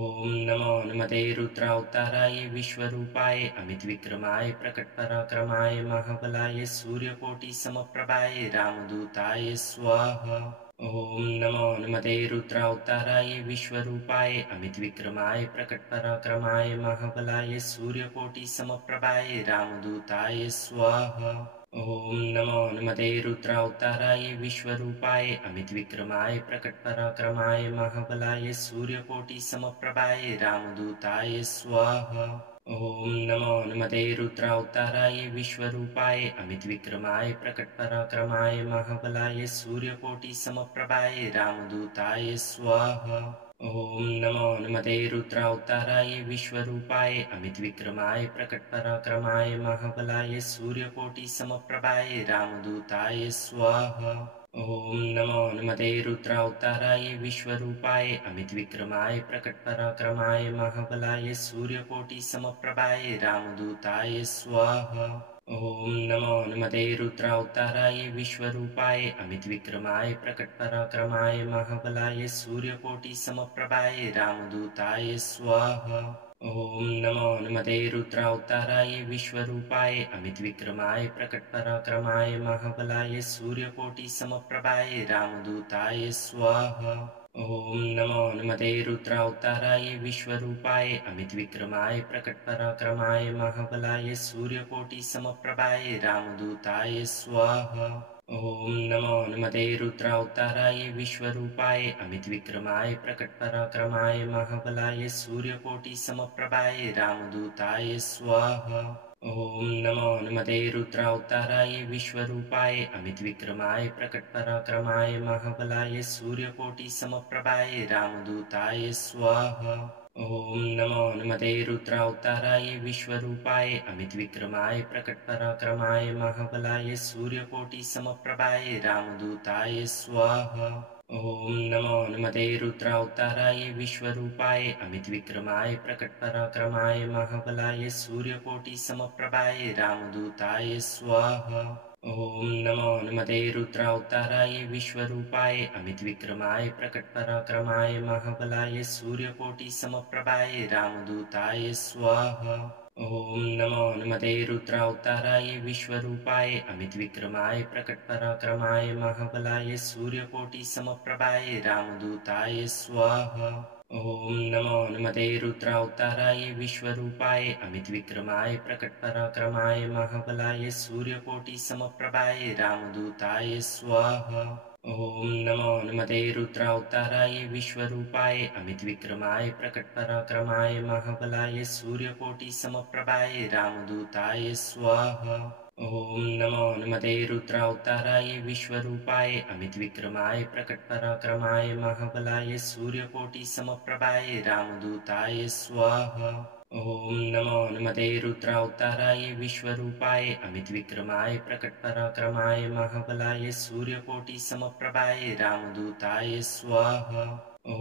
नमो हनुमते रुद्रावताराय विश्वरूपाय अमितविक्रमाय प्रकटपराक्रमाय महाबलाय सूर्यकोटिसमप्रभाय रामदूताय स्वाहा। ॐ नमो हनुमते रुद्रावताराय विश्वरूपाय अमितविक्रमाय प्रकटपराक्रमाय महाबलाय सूर्यकोटिसमप्रभाय रामदूताय स्वाहा। ॐ नमो हनुमते रुद्रावताराय विश्वरूपाय अमितविक्रमाय प्रकटपराक्रमाय महाबलाय सूर्यकोटिसमप्रभाय रामदूताय स्वाहा। ॐ नमो हनुमते रुद्रावताराय विश्वरूपाय अमितविक्रमाय प्रकटपराक्रमाय महाबलाय सूर्यकोटिसमप्रभाय रामदूताय स्वाहा। ॐ नमो हनुमते रुद्रावताराय विश्वरूपाय अमितविक्रमाय प्रकटपराक्रमाय महाबलाय सूर्यकोटिसमप्रभाय रामदूताय स्वाहा। ॐ नमो हनुमते रुद्रावताराय विश्वरूपाय अमितविक्रमाय प्रकटपराक्रमाय महाबलाय सूर्यकोटिसमप्रभाय रामदूताय स्वाहा। ॐ नमो हनुमते रुद्रावताराय विश्वरूपाय अमितविक्रमाय प्रकटपराक्रमाय महाबलाय सूर्यकोटिसमप्रभाय रामदूताय स्वाहा। ॐ नमो हनुमते रुद्रावताराय विश्वरूपाय अमितविक्रमाय प्रकटपराक्रमाय महाबलाय सूर्यकोटिसमप्रभाय रामदूताय स्वाहा। ॐ नमो हनुमते रुद्रावताराय विश्वरूपाय अमितविक्रमाय प्रकटपराक्रमाय महाबलाय सूर्यकोटिसमप्रभाय रामदूताय स्वाहा। ॐ नमो हनुमते रुद्रावताराय विश्वरूपाय अमितविक्रमाय प्रकटपराक्रमाय महाबलाय सूर्यकोटिसमप्रभाय रामदूताय स्वाहा। ॐ नमो हनुमते रुद्रावताराय विश्वरूपाय अमितविक्रमाय प्रकटपराक्रमाय महाबलाय सूर्यकोटिसमप्रभाय रामदूताय स्वाहा। ॐ नमो हनुमते रुद्रावताराय विश्वरूपाय अमितविक्रमाय प्रकटपराक्रमाय महाबलाय सूर्यकोटिसमप्रभाय रामदूताय स्वाहा। ॐ नमो हनुमते रुद्रावताराय विश्वरूपाय अमितविक्रमाय प्रकटपराक्रमाय महाबलाय सूर्यकोटिसमप्रभाय रामदूताय स्वाहा। ॐ नमो हनुमते रुद्रावताराय विश्वरूपाय अमितविक्रमाय प्रकटपराक्रमाय महाबलाय सूर्यकोटिसमप्रभाय रामदूताय स्वाहा। ॐ नमो हनुमते रुद्रावताराय विश्वरूपाय अमितविक्रमाय प्रकटपराक्रमाय महाबलाय सूर्यकोटिसमप्रभाय रामदूताय स्वाहा। ॐ नमो हनुमते रुद्रावताराय विश्वरूपाय अमितविक्रमाय प्रकटपराक्रमाय महाबलाय सूर्यकोटिसमप्रभाय रामदूताय स्वाहा। ॐ नमो हनुमते रुद्रावताराय विश्वरूपाय अमितविक्रमाय प्रकटपराक्रमाय महाबलाय सूर्यकोटिसमप्रभाय रामदूताय स्वाहा। ॐ नमो हनुमते रुद्रावताराय विश्वरूपाय अमितविक्रमाय प्रकटपराक्रमाय महाबलाय सूर्यकोटिसमप्रभाय रामदूताय स्वाहा। ॐ नमो हनुमते रुद्रावताराय विश्वरूपाय अमितविक्रमाय प्रकटपराक्रमाय महाबलाय सूर्यकोटिसमप्रभाय रामदूताय स्वाहा। ॐ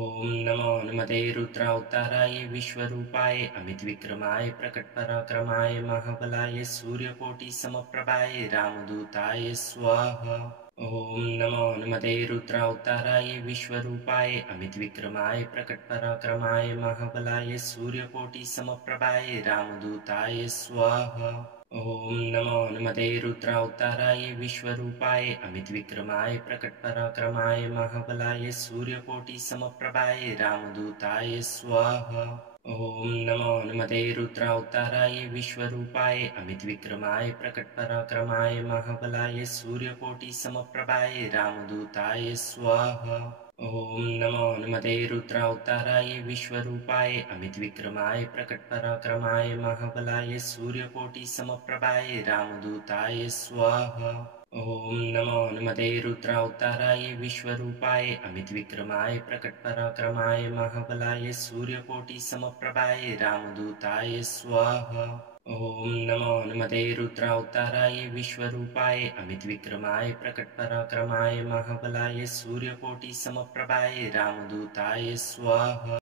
नमो हनुमते रुद्रावताराय विश्वरूपाय अमितविक्रमाय प्रकटपराक्रमाय महाबलाय सूर्यकोटिसमप्रभाय रामदूताय स्वाहा। ॐ नमो हनुमते रुद्रावताराय विश्वरूपाय अमितविक्रमाय प्रकटपराक्रमाय महाबलाय सूर्यकोटिसमप्रभाय रामदूताय स्वाहा। ॐ नमो हनुमते रुद्रावताराय विश्वरूपाय अमितविक्रमाय प्रकटपराक्रमाय महाबलाय सूर्यकोटिसमप्रभाय रामदूताय स्वाहा। ॐ नमो हनुमते रुद्रावताराय विश्वरूपाय अमितविक्रमाय प्रकटपराक्रमाय महाबलाय सूर्यकोटिसमप्रभाय रामदूताय स्वाहा। ॐ नमो हनुमते रुद्रावताराय विश्वरूपाय अमितविक्रमाय प्रकटपराक्रमाय महाबलाय सूर्यकोटिसमप्रभाय रामदूताय स्वाहा। ॐ नमो हनुमते रुद्रावताराय विश्वरूपाय अमितविक्रमाय प्रकटपराक्रमाय महाबलाय सूर्यकोटिसमप्रभाय रामदूताय स्वाहा। ॐ नमो हनुमते रुद्रावताराय विश्वरूपाय अमितविक्रमाय प्रकटपराक्रमाय महाबलाय सूर्यकोटिसमप्रभाय रामदूताय स्वाहा।